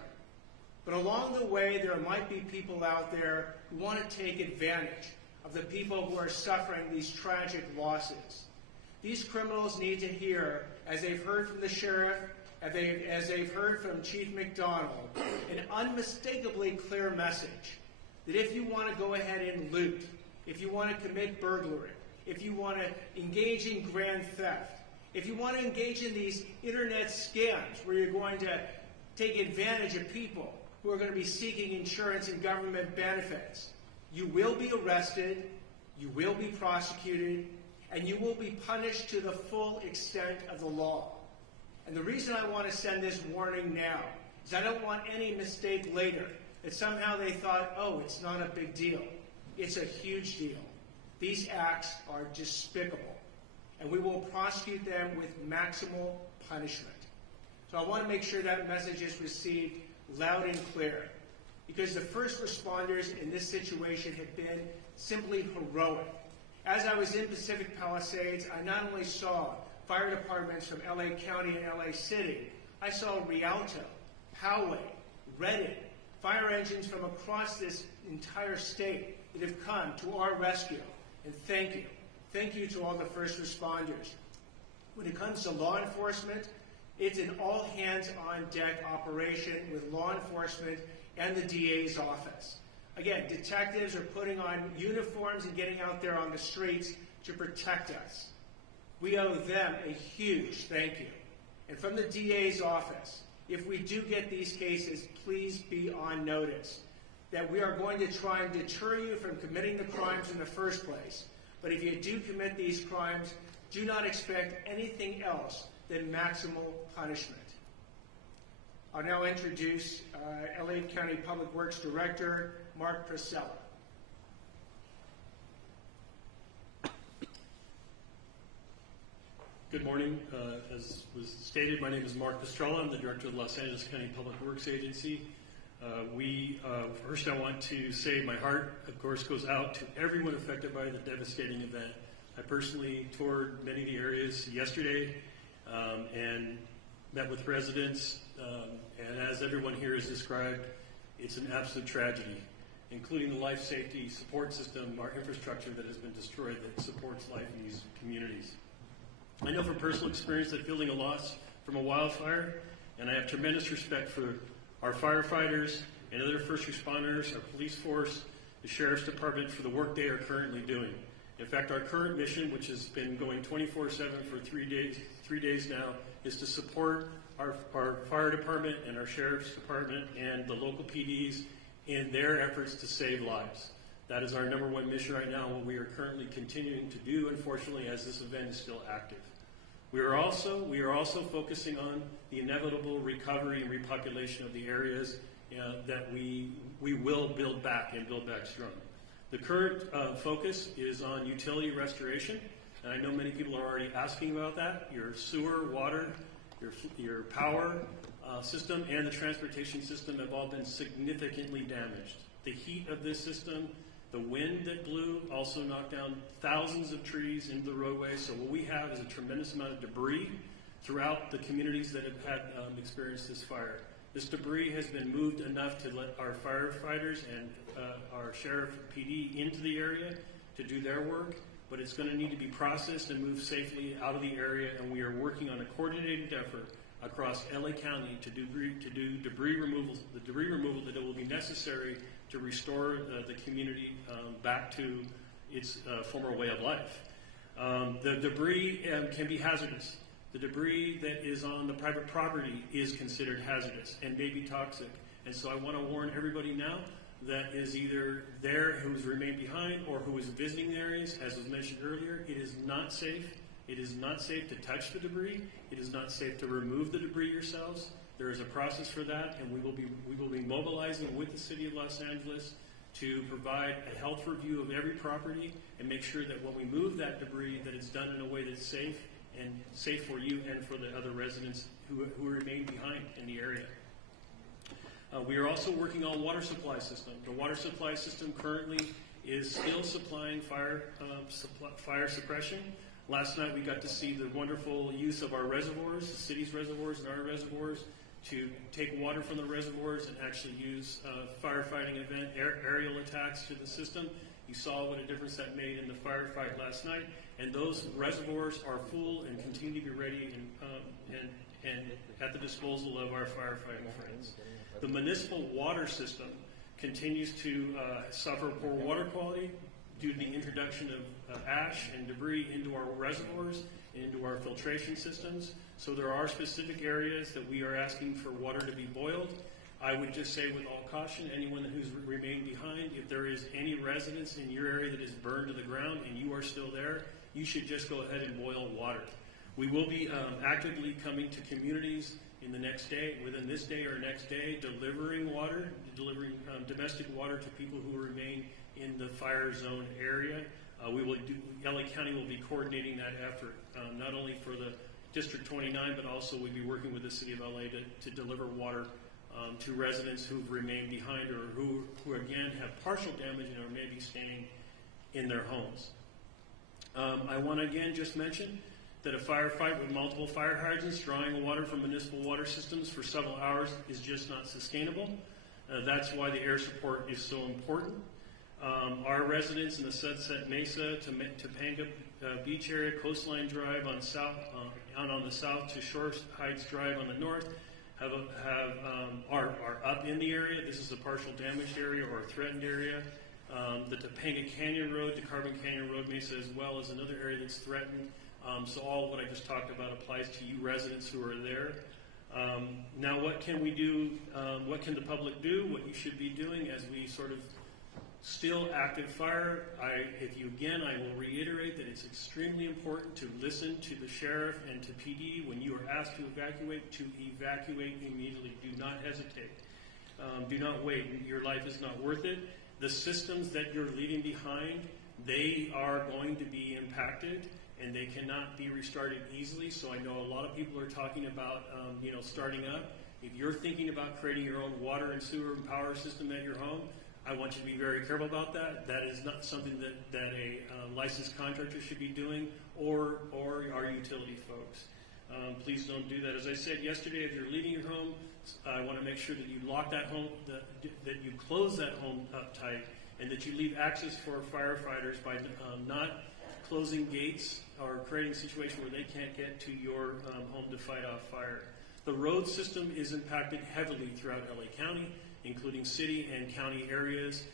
But along the way, there might be people out there who want to take advantage of the people who are suffering these tragic losses. These criminals need to hear, as they've heard from the sheriff, as they've heard from Chief McDonald, an unmistakably clear message that if you want to go ahead and loot, if you want to commit burglary, if you want to engage in grand theft, if you want to engage in these internet scams where you're going to take advantage of people who are going to be seeking insurance and government benefits, you will be arrested, you will be prosecuted, and you will be punished to the full extent of the law. And the reason I want to send this warning now is I don't want any mistake later that somehow they thought, oh, it's not a big deal. It's a huge deal. These acts are despicable, and we will prosecute them with maximal punishment. So I want to make sure that message is received loud and clear, because the first responders in this situation have been simply heroic. As I was in Pacific Palisades, I not only saw fire departments from LA County and LA City, I saw Rialto, Poway, Redding, fire engines from across this entire state that have come to our rescue. And thank you. Thank you to all the first responders. When it comes to law enforcement, it's an all-hands-on-deck operation with law enforcement and the DA's office. Again, detectives are putting on uniforms and getting out there on the streets to protect us. We owe them a huge thank you. And from the DA's office, if we do get these cases, please be on notice that we are going to try and deter you from committing the crimes in the first place. But if you do commit these crimes, do not expect anything else than maximal punishment. I'll now introduce LA County Public Works Director, Mark Priscilla. Good morning. As was stated, my name is Mark Pistrella. I'm the Director of the Los Angeles County Public Works Agency. First I want to say my heart, of course, goes out to everyone affected by the devastating event. I personally toured many of the areas yesterday and met with residents, and as everyone here has described, it's an absolute tragedy, including the life safety support system, our infrastructure that has been destroyed that supports life in these communities. I know from personal experience that feeling a loss from a wildfire, and I have tremendous respect for our firefighters and other first responders, our police force, the Sheriff's Department for the work they are currently doing. In fact, our current mission, which has been going 24/7 for 3 days now, is to support our fire department and our Sheriff's Department and the local PDs in their efforts to save lives. That is our number one mission right now, what we are currently continuing to do, unfortunately, as this event is still active. We are also focusing on the inevitable recovery and repopulation of the areas that we will build back and build back strong. The current focus is on utility restoration, and I know many people are already asking about that. Your sewer, water, your power system, and the transportation system have all been significantly damaged. The heat of this system, the wind that blew also knocked down thousands of trees into the roadway. So what we have is a tremendous amount of debris throughout the communities that have had experienced this fire. This debris has been moved enough to let our firefighters and our sheriff PD into the area to do their work, but it's going to need to be processed and moved safely out of the area, and we are working on a coordinated effort across LA County to do debris removal, the debris removal that will be necessary to restore the community back to its former way of life. The debris can be hazardous. The debris that is on the private property is considered hazardous and may be toxic. And so I want to warn everybody now that is either there who's remained behind or who is visiting the areas, as was mentioned earlier, it is not safe. It is not safe to touch the debris. It is not safe to remove the debris yourselves. There is a process for that, and we will be mobilizing with the City of Los Angeles to provide a health review of every property and make sure that when we move that debris, that it's done in a way that's safe and safe for you and for the other residents who remain behind in the area. We are also working on water supply system. The water supply system currently is still supplying fire suppression. Last night we got to see the wonderful use of our reservoirs, the city's reservoirs and our reservoirs, to take water from the reservoirs and actually use firefighting event aerial attacks to the system. You saw what a difference that made in the firefight last night, and those reservoirs are full and continue to be ready and at the disposal of our firefighting friends. The municipal water system continues to suffer poor water quality due to the introduction of ash and debris into our reservoirs, into our filtration systems. So there are specific areas that we are asking for water to be boiled. I would just say with all caution, anyone who's remained behind, if there is any residence in your area that is burned to the ground and you are still there, you should just go ahead and boil water. We will be actively coming to communities in the next day, within this day or next day, delivering water, delivering domestic water to people who remain in the fire zone area. LA County will be coordinating that effort, not only for the District 29, but also we'll be working with the City of LA to deliver water to residents who've remained behind or who again have partial damage and are maybe staying in their homes. I want to again just mention that a firefight with multiple fire hydrants drawing water from municipal water systems for several hours is just not sustainable. That's why the air support is so important. Our residents in the Sunset Mesa to Topanga Beach area, Coastline Drive on the south to Shore Heights Drive on the north are up in the area. This is a partial damaged area or a threatened area. The Topanga Canyon Road to Carbon Canyon Road Mesa as well is another area that's threatened. So all what I just talked about applies to you residents who are there. Now what can we do? What can the public do? What you should be doing as we sort of still active fire. I will reiterate that it's extremely important to listen to the sheriff and to PD when you are asked to evacuate immediately. Do not hesitate. Do not wait. Your life is not worth it. The systems that you're leaving behind, they are going to be impacted and they cannot be restarted easily. So I know a lot of people are talking about starting up. If you're thinking about creating your own water and sewer and power system at your home, I want you to be very careful about that. That is not something that a licensed contractor should be doing or our utility folks. Please don't do that. As I said yesterday, if you're leaving your home, I want to make sure that you lock that home, that you close that home up tight, and that you leave access for firefighters by not closing gates or creating a situation where they can't get to your home to fight off fire. The road system is impacted heavily throughout LA County, including city and county areas.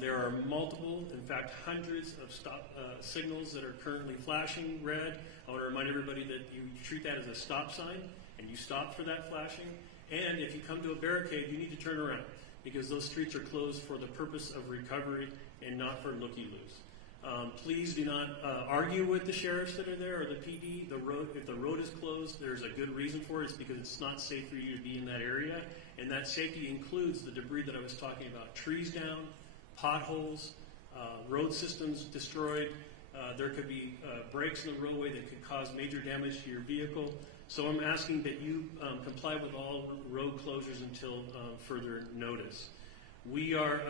There are multiple, in fact, hundreds of stop signals that are currently flashing red. I want to remind everybody that you treat that as a stop sign and you stop for that flashing. And if you come to a barricade, you need to turn around because those streets are closed for the purpose of recovery and not for looky-loos. Please do not argue with the sheriffs that are there or the PD. If the road is closed, there's a good reason for it. It's because it's not safe for you to be in that area. And that safety includes the debris that I was talking about. Trees down, potholes, road systems destroyed. There could be breaks in the roadway that could cause major damage to your vehicle. So I'm asking that you comply with all road closures until further notice. We are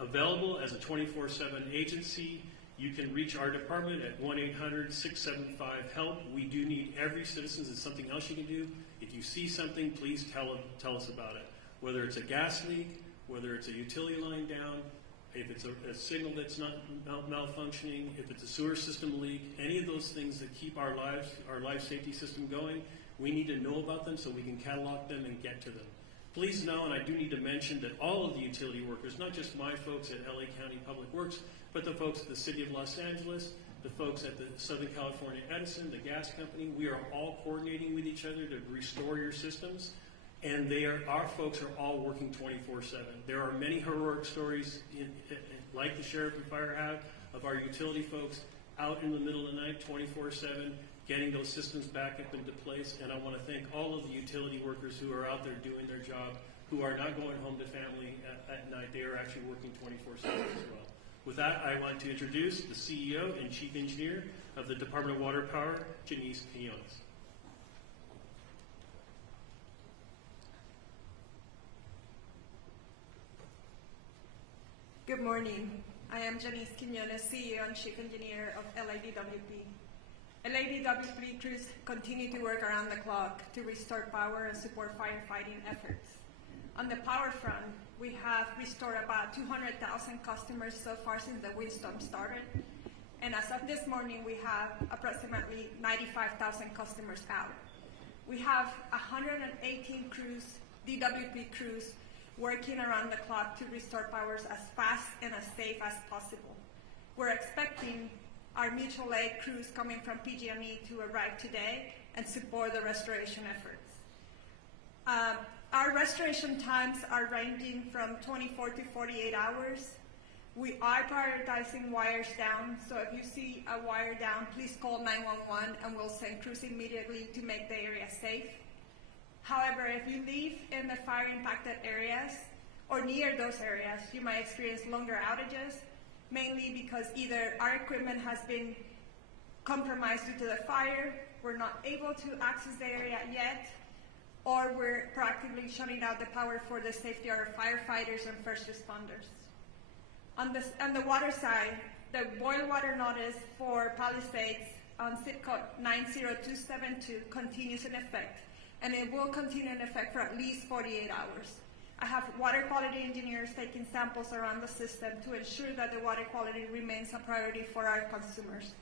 available as a 24/7 agency. You can reach our department at 1-800-675-HELP. We do need every citizen. It's something else you can do. If you see something, please tell us about it. Whether it's a gas leak, whether it's a utility line down, if it's a signal that's not malfunctioning, if it's a sewer system leak, any of those things that keep our life safety system going, we need to know about them so we can catalog them and get to them. Please know, and I do need to mention that all of the utility workers, not just my folks at LA County Public Works, but the folks at the City of Los Angeles, the folks at the Southern California Edison, the gas company, we are all coordinating with each other to restore your systems, and our folks are all working 24/7. There are many heroic stories, like the sheriff and fire have, of our utility folks out in the middle of the night, 24/7, getting those systems back up into place. And I want to thank all of the utility workers who are out there doing their job, who are not going home to family at night. They are actually working 24/7 as well. With that, I want to introduce the CEO and Chief Engineer of the Department of Water Power, Janice Quinones. Good morning. I am Janice Quinones, CEO and Chief Engineer of LIDWP. LADWP crews continue to work around the clock to restore power and support firefighting efforts. On the power front, we have restored about 200,000 customers so far since the windstorm started. And as of this morning, we have approximately 95,000 customers out. We have 118 crews, DWP crews, working around the clock to restore powers as fast and as safe as possible. We're expecting our mutual aid crews coming from PG&E to arrive today and support the restoration efforts. Our restoration times are ranging from 24 to 48 hours. We are prioritizing wires down, so if you see a wire down, please call 911 and we'll send crews immediately to make the area safe. However, if you live in the fire-impacted areas or near those areas, you might experience longer outages, mainly because either our equipment has been compromised due to the fire, we're not able to access the area yet, or we're proactively shutting out the power for the safety of our firefighters and first responders. On the water side, the boil water notice for Palisades on zip code 90272 continues in effect, and it will continue in effect for at least 48 hours. I have water quality engineers taking samples around the system to ensure that the water quality remains a priority for our consumers.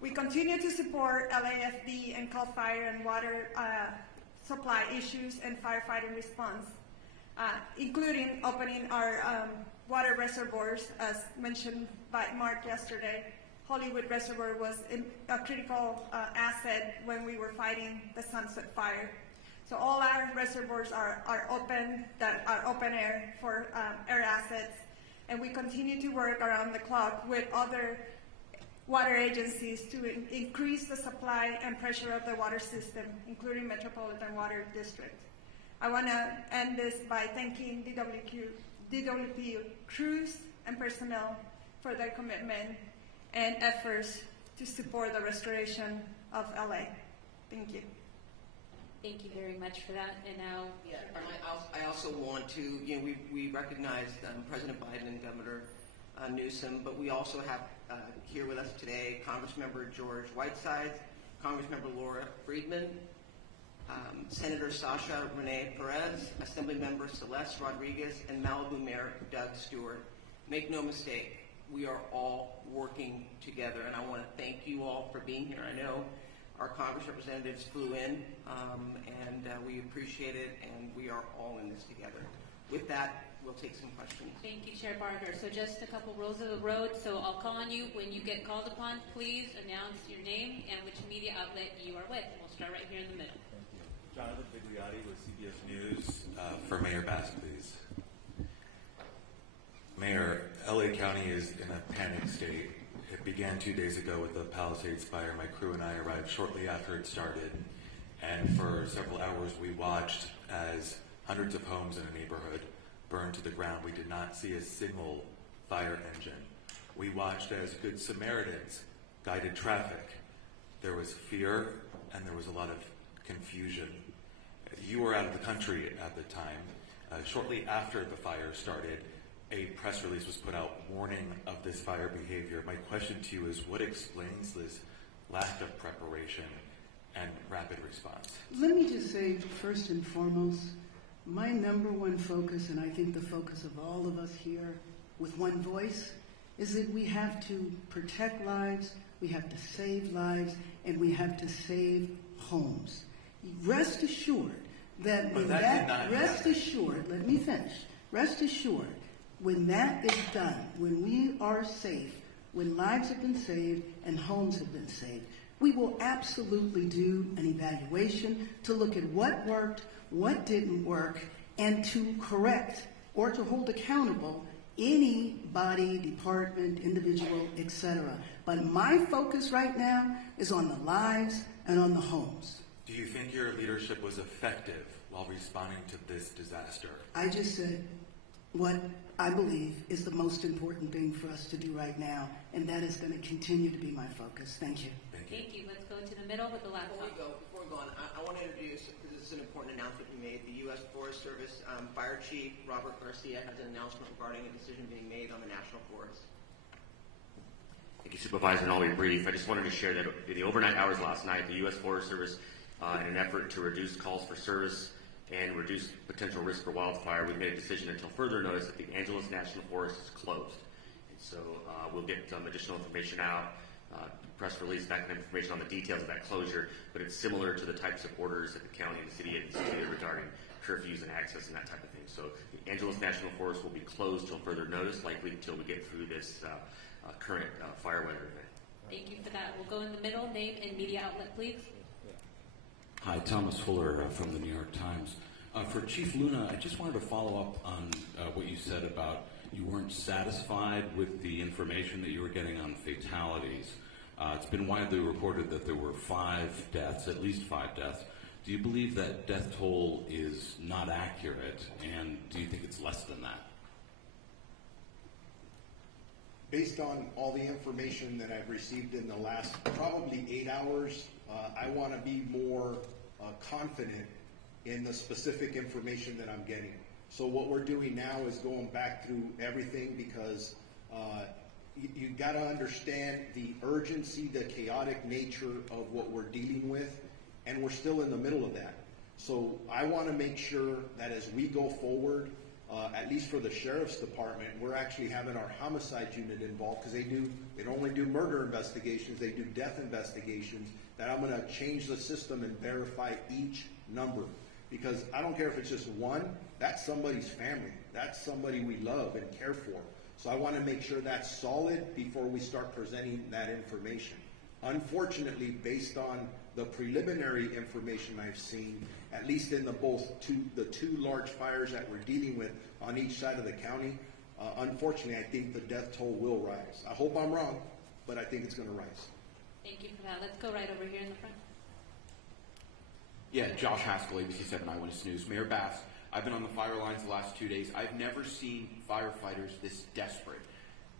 We continue to support LAFD and CAL FIRE and water supply issues and firefighting response, including opening our water reservoirs, as mentioned by Mark yesterday. Hollywood Reservoir was a critical asset when we were fighting the Sunset Fire. So all our reservoirs are open, that are open air for air assets, and we continue to work around the clock with other water agencies to increase the supply and pressure of the water system, including Metropolitan Water District. I want to end this by thanking DWP crews and personnel for their commitment and efforts to support the restoration of LA. Thank you. Thank you very much for that. And now, Yeah, I also want to, we recognize President Biden and Governor Newsom, but we also have here with us today Congressmember George Whitesides, Congressmember Laura Friedman, Senator Sasha Renee Perez, Assemblymember Celeste Rodriguez, and Malibu Mayor Doug Stewart. Make no mistake, we are all working together, and I want to thank you all for being here. I know our Congress representatives flew in, and we appreciate it, and we are all in this together. With that, we'll take some questions. thank you, Chair Barker. So just a couple rules of the road. So I'll call on you. When you get called upon, please announce your name and which media outlet you are with. We'll start right here in the middle. Thank you. Jonathan Bigliotti with CBS News. For Mayor Bass, please. Mayor, LA County is in a panic state. It began 2 days ago with the Palisades fire. My crew and I arrived shortly after it started, and for several hours we watched as hundreds of homes in a neighborhood burned to the ground. We did not see a single fire engine. We watched as Good Samaritans guided traffic. There was fear and there was a lot of confusion. You were out of the country at the time. Shortly after the fire started, a press release was put out warning of this fire behavior. My question to you is, what explains this lack of preparation and rapid response? Let me just say, first and foremost, my number one focus, and I think the focus of all of us here with one voice, is that we have to protect lives, we have to save lives, and we have to save homes. Rest assured that when rest assured, let me finish. Rest assured, when that is done, when we are safe, when lives have been saved and homes have been saved, we will absolutely do an evaluation to look at what worked, what didn't work, and to correct or to hold accountable any body, department, individual, etc. But my focus right now is on the lives and on the homes. Do you think your leadership was effective while responding to this disaster? I just said what I believe is the most important thing for us to do right now, and that is going to continue to be my focus. Thank you. Thank you. Let's go to the middle with the laptop. Before we go on, I want to introduce, because this is an important announcement we made, the U.S. Forest Service Fire Chief Robert Garcia has an announcement regarding a decision being made on the National Forest. Thank you, Supervisor, and I'll be brief. I just wanted to share that in the overnight hours last night, the U.S. Forest Service, in an effort to reduce calls for service and reduce potential risk for wildfire, we made a decision until further notice that the Angeles National Forest is closed. And so we'll get some additional information out, press release, that kind of information on the details of that closure, but it's similar to the types of orders that the county and the city had instituted regarding curfews and access and that type of thing. So the Angeles National Forest will be closed till further notice, likely until we get through this current fire weather event. Thank you for that. We'll go in the middle. Name and media outlet, please. Hi, Thomas Fuller from the New York Times. For Chief Luna, I just wanted to follow up on what you said about you weren't satisfied with the information that you were getting on fatalities. It's been widely reported that there were 5 deaths, at least 5 deaths. Do you believe that death toll is not accurate, and do you think it's less than that? Based on all the information that I've received in the last probably 8 hours, I want to be more confident in the specific information that I'm getting. So what we're doing now is going back through everything because you got to understand the urgency, the chaotic nature of what we're dealing with, and we're still in the middle of that. So I want to make sure that as we go forward, at least for the Sheriff's Department, we're actually having our homicide unit involved because they don't only do murder investigations, they do death investigations, that I'm going to change the system and verify each number. Because I don't care if it's just one, that's somebody's family. That's somebody we love and care for. So I want to make sure that's solid before we start presenting that information. Unfortunately, based on the preliminary information I've seen, at least in the two large fires that we're dealing with on each side of the county, unfortunately, I think the death toll will rise. I hope I'm wrong, but I think it's going to rise. Thank you for that. Let's go right over here in the front. Yeah, Josh Haskell, ABC 7 Eyewitness News. Mayor Bass, I've been on the fire lines the last 2 days. I've never seen firefighters this desperate.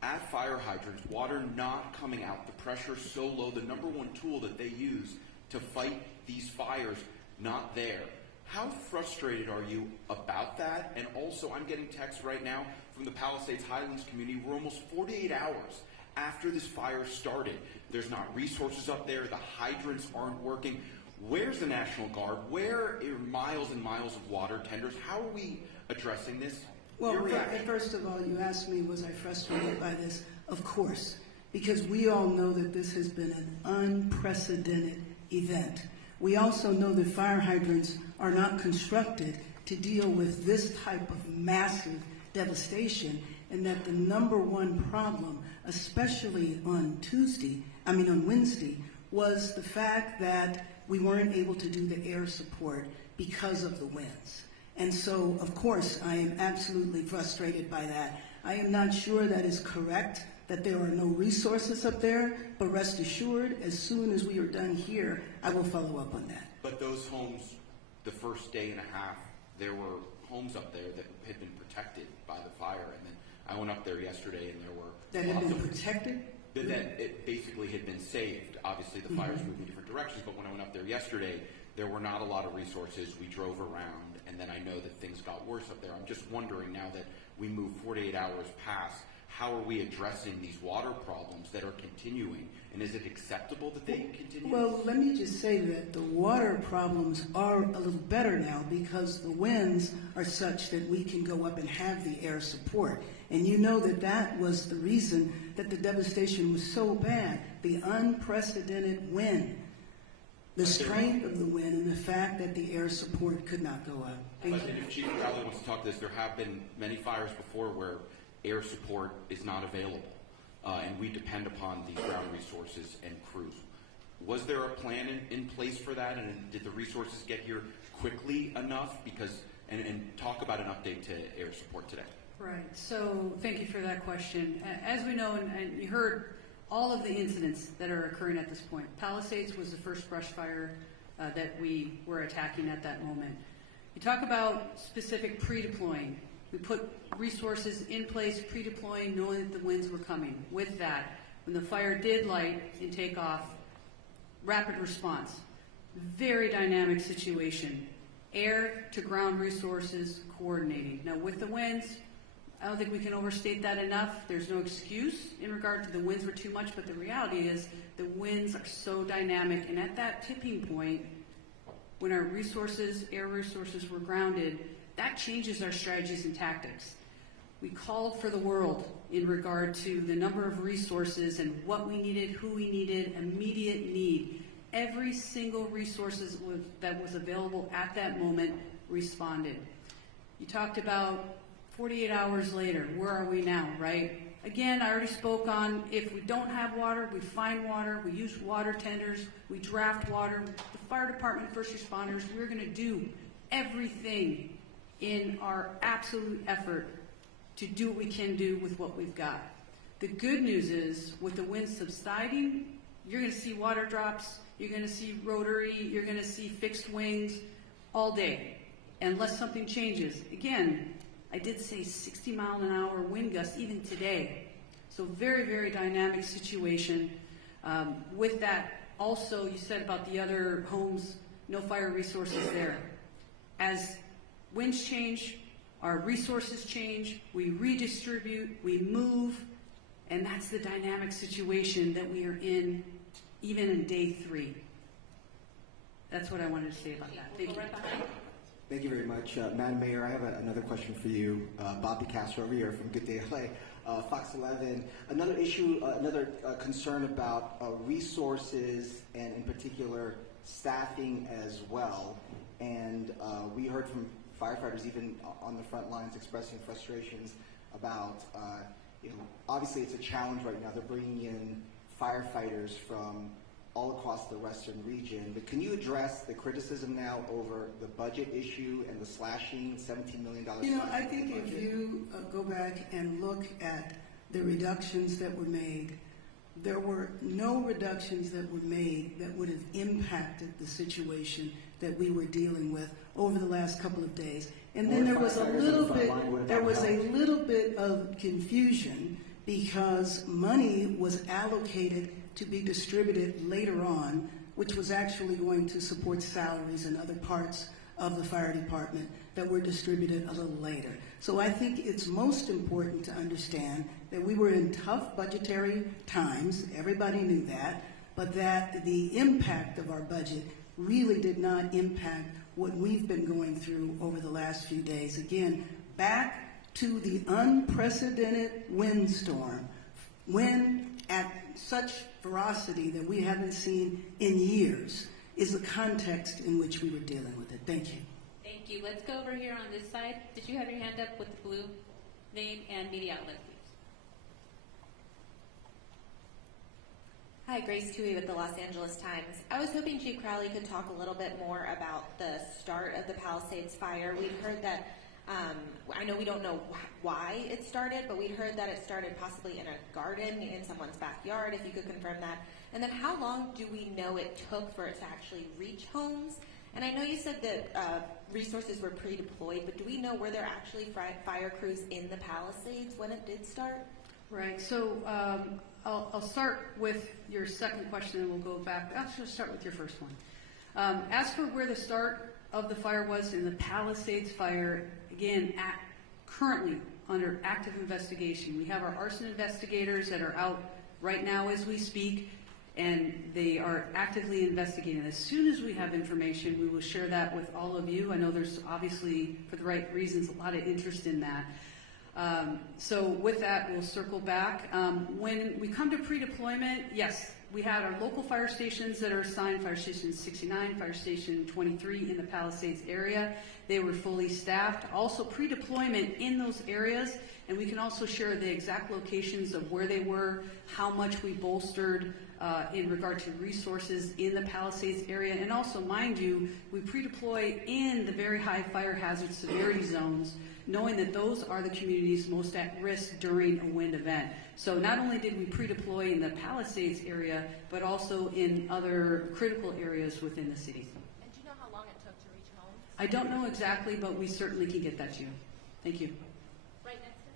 At fire hydrants, water not coming out, the pressure so low, the number one tool that they use to fight these fires, not there. How frustrated are you about that? And also, I'm getting texts right now from the Palisades Highlands community. We're almost 48 hours after this fire started. There's not resources up there. The hydrants aren't working. Where's the National Guard? Where are miles and miles of water tenders? How are we addressing this? Well, first of all, you asked me, was I frustrated by this? Of course, because we all know that this has been an unprecedented event. We also know that fire hydrants are not constructed to deal with this type of massive devastation, and that the number one problem, especially on Wednesday, was the fact that we weren't able to do the air support because of the winds. And so, of course, I am absolutely frustrated by that. I am not sure that is correct, that there are no resources up there, but rest assured, as soon as we are done here, I will follow up on that. But those homes, the first day and a half, there were homes up there that had been protected by the fire. And then I went up there yesterday and there were... That had been protected? That it basically had been saved. Obviously, the fires moved in different directions, but when I went up there yesterday, there were not a lot of resources. We drove around, and then I know that things got worse up there. I'm just wondering, now that we move 48 hours past, how are we addressing these water problems that are continuing, and is it acceptable that they continue? Well, let me just say that the water problems are a little better now because the winds are such that we can go up and have the air support. And you know that that was the reason that the devastation was so bad, the unprecedented wind, the strength of the wind, and the fact that the air support could not go up. But if Chief Crowley wants to talk to this, there have been many fires before where air support is not available, and we depend upon these ground resources and crews. Was there a plan in place for that, and did the resources get here quickly enough? And talk about an update to air support today. Right, so thank you for that question. As we know, and you heard all of the incidents that are occurring at this point. Palisades was the first brush fire that we were attacking at that moment. You talk about specific pre-deploying. We put resources in place, pre-deploying, knowing that the winds were coming. With that, when the fire did light and take off, rapid response. Very dynamic situation. Air to ground resources coordinating. Now with the winds, I don't think we can overstate that enough. There's no excuse in regard to the winds were too much, but the reality is the winds are so dynamic, and at that tipping point, when our resources, air resources were grounded, that changes our strategies and tactics. We called for the world in regard to the number of resources and what we needed, who we needed, immediate need. Every single resource that was available at that moment responded. You talked about 48 hours later, where are we now, right? Again, I already spoke on if we don't have water, we find water, we use water tenders, we draft water. The fire department, first responders, we're going to do everything in our absolute effort to do what we can do with what we've got. The good news is, with the wind subsiding, you're going to see water drops, you're going to see rotary, you're going to see fixed wings all day, unless something changes. Again, I did say 60-mile-an-hour wind gusts even today. So very, very dynamic situation. With that, also, you said about the other homes, no fire resources there. As winds change, our resources change, we redistribute, we move, and that's the dynamic situation that we are in even in day 3. That's what I wanted to say about that. Thank you. Thank you very much. Madam Mayor, I have another question for you. Bobby Castro over here from Good Day LA, Fox 11. Another issue, another concern about resources and in particular staffing as well. And we heard from firefighters even on the front lines expressing frustrations about, obviously it's a challenge right now. They're bringing in firefighters from all across the western region, but can you address the criticism now over the budget issue and the slashing, $17 million? I think if you go back and look at the reductions that were made, there were no reductions that were made that would have impacted the situation that we were dealing with over the last couple of days. And then there was a little bit of confusion because money was allocated to be distributed later on, which was actually going to support salaries and other parts of the fire department that were distributed a little later. So I think it's most important to understand that we were in tough budgetary times, everybody knew that, but that the impact of our budget really did not impact what we've been going through over the last few days. Again, back to the unprecedented windstorm, wind at such ferocity that we haven't seen in years, is the context in which we were dealing with it. Thank you. Thank you. Let's go over here on this side. Did you have your hand up with the blue name and media outlet, please? Hi, Grace Tui with the Los Angeles Times. I was hoping Chief Crowley could talk a little bit more about the start of the Palisades fire. We've heard that, I know we don't know why it started, but we heard that it started possibly in a garden in someone's backyard, if you could confirm that. And then how long do we know it took for it to actually reach homes? And I know you said that resources were pre-deployed, but do we know were there actually fire crews in the Palisades when it did start? Right, so I'll start with your second question and we'll go back. I'll just start with your first one. As for where the start of the fire was in the Palisades fire, again, currently under active investigation. We have our arson investigators that are out right now as we speak, and they are actively investigating. As soon as we have information, we will share that with all of you. I know there's obviously, for the right reasons, a lot of interest in that. So with that, we'll circle back. When we come to pre-deployment, yes, we had our local fire stations that are assigned, Fire Station 69, Fire Station 23 in the Palisades area. They were fully staffed. Also pre-deployment in those areas, and we can also share the exact locations of where they were, how much we bolstered in regard to resources in the Palisades area. And also, mind you, we pre-deploy in the very high fire hazard severity zones, knowing that those are the communities most at risk during a wind event. So not only did we pre-deploy in the Palisades area, but also in other critical areas within the city. And do you know how long it took to reach homes? I don't know exactly, but we certainly can get that to you. Thank you. Right next to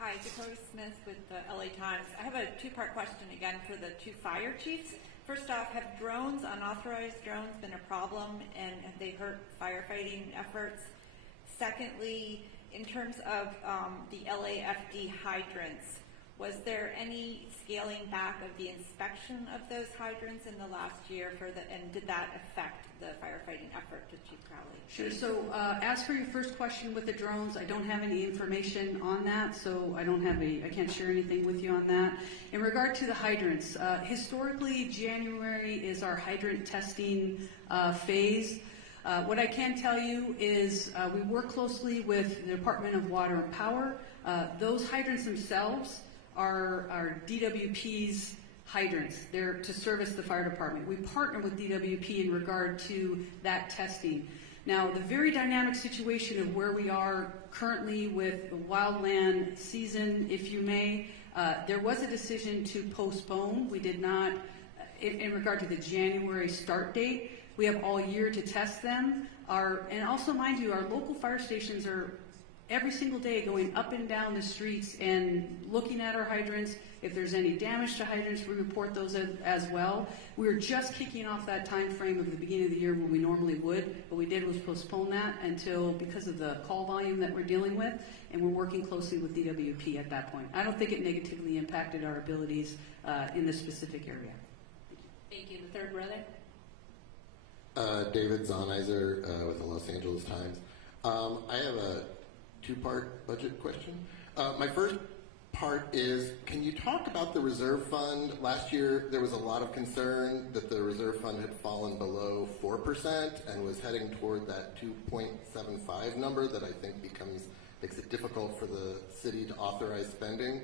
Hi, Dakota Smith with the LA Times. I have a two-part question again for the two fire chiefs. First off, have drones, unauthorized drones, been a problem, and have they hurt firefighting efforts? Secondly, in terms of the LAFD hydrants, was there any scaling back of the inspection of those hydrants in the last year and did that affect the firefighting effort to Chief Crowley? Sure. So as for your first question with the drones, I don't have any information on that, so I can't share anything with you on that. In regard to the hydrants, historically January is our hydrant testing phase. What I can tell you is we work closely with the Department of Water and Power. Those hydrants themselves are DWP's hydrants. They're to service the fire department. We partner with DWP in regard to that testing. Now, the very dynamic situation of where we are currently with the wildland season, if you may, there was a decision to postpone. We did not, in regard to the January start date, we have all year to test them. And also, mind you, our local fire stations are every single day going up and down the streets and looking at our hydrants. If there's any damage to hydrants, we report those as well. We're just kicking off that time frame of the beginning of the year when we normally would. What we did was postpone that until, because of the call volume that we're dealing with, and we're working closely with DWP at that point. I don't think it negatively impacted our abilities in this specific area. Thank you. The third brother. David Zahnizer with the Los Angeles Times. I have a two-part budget question. My first part is, can you talk about the reserve fund? Last year there was a lot of concern that the reserve fund had fallen below 4% and was heading toward that 2.75 number that I think makes it difficult for the city to authorize spending.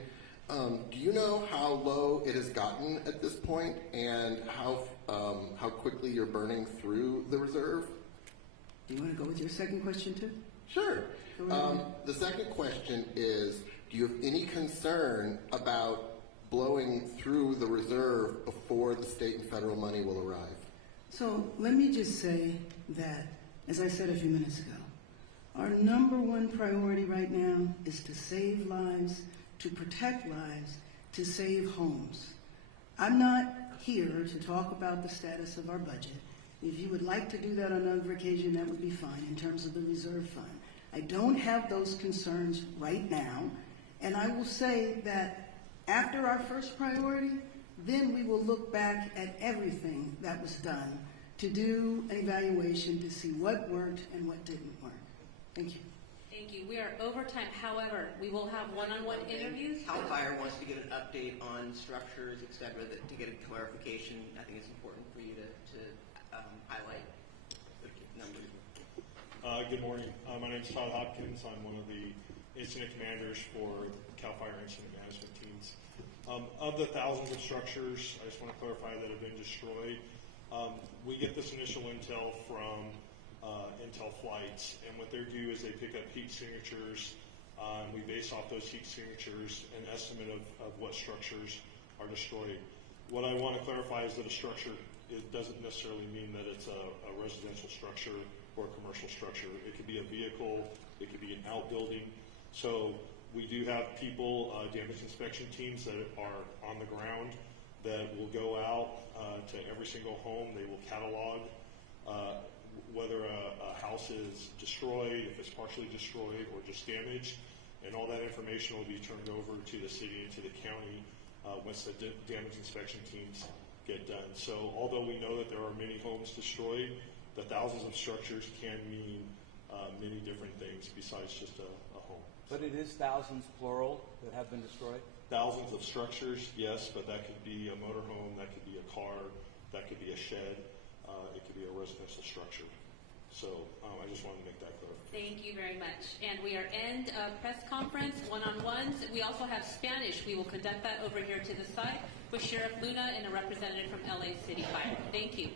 Do you know how low it has gotten at this point and how quickly you're burning through the reserve? Do you want to go with your second question too? Sure. The second question is, do you have any concern about blowing through the reserve before the state and federal money will arrive? So let me just say that, as I said a few minutes ago, our number one priority right now is to save lives, to protect lives, to save homes. I'm not here to talk about the status of our budget. If you would like to do that on another occasion, that would be fine in terms of the reserve fund. I don't have those concerns right now, and I will say that after our first priority, then we will look back at everything that was done to do an evaluation to see what worked and what didn't work. Thank you. Thank you. We are over time. However, we will have one-on-one interviews. CAL FIRE wants to get an update on structures, et cetera, to get a clarification. I think it's important for you to highlight the numbers. Good morning. My name is Todd Hopkins. I'm one of the incident commanders for CAL FIRE incident management teams. Of the thousands of structures, I just want to clarify, that have been destroyed, we get this initial intel from intel flights, and what they do is they pick up heat signatures. We base off those heat signatures an estimate of what structures are destroyed. What I want to clarify is that a structure, it doesn't necessarily mean that it's a residential structure or a commercial structure. It could be a vehicle, it could be an outbuilding. So we do have people, damage inspection teams that are on the ground that will go out to every single home. They will catalog whether a house is destroyed, if it's partially destroyed or just damaged, and all that information will be turned over to the city and to the county once the damage inspection teams get done. So although we know that there are many homes destroyed, the thousands of structures can mean many different things besides just a home. But it is thousands, plural, that have been destroyed? Thousands of structures, yes, but that could be a motorhome, that could be a car, that could be a shed, it could be a residential structure. So I just wanted to make that clear. Thank you very much. And we are end of press conference, one-on-ones. We also have Spanish. We will conduct that over here to the side with Sheriff Luna and a representative from LA City Fire. Thank you.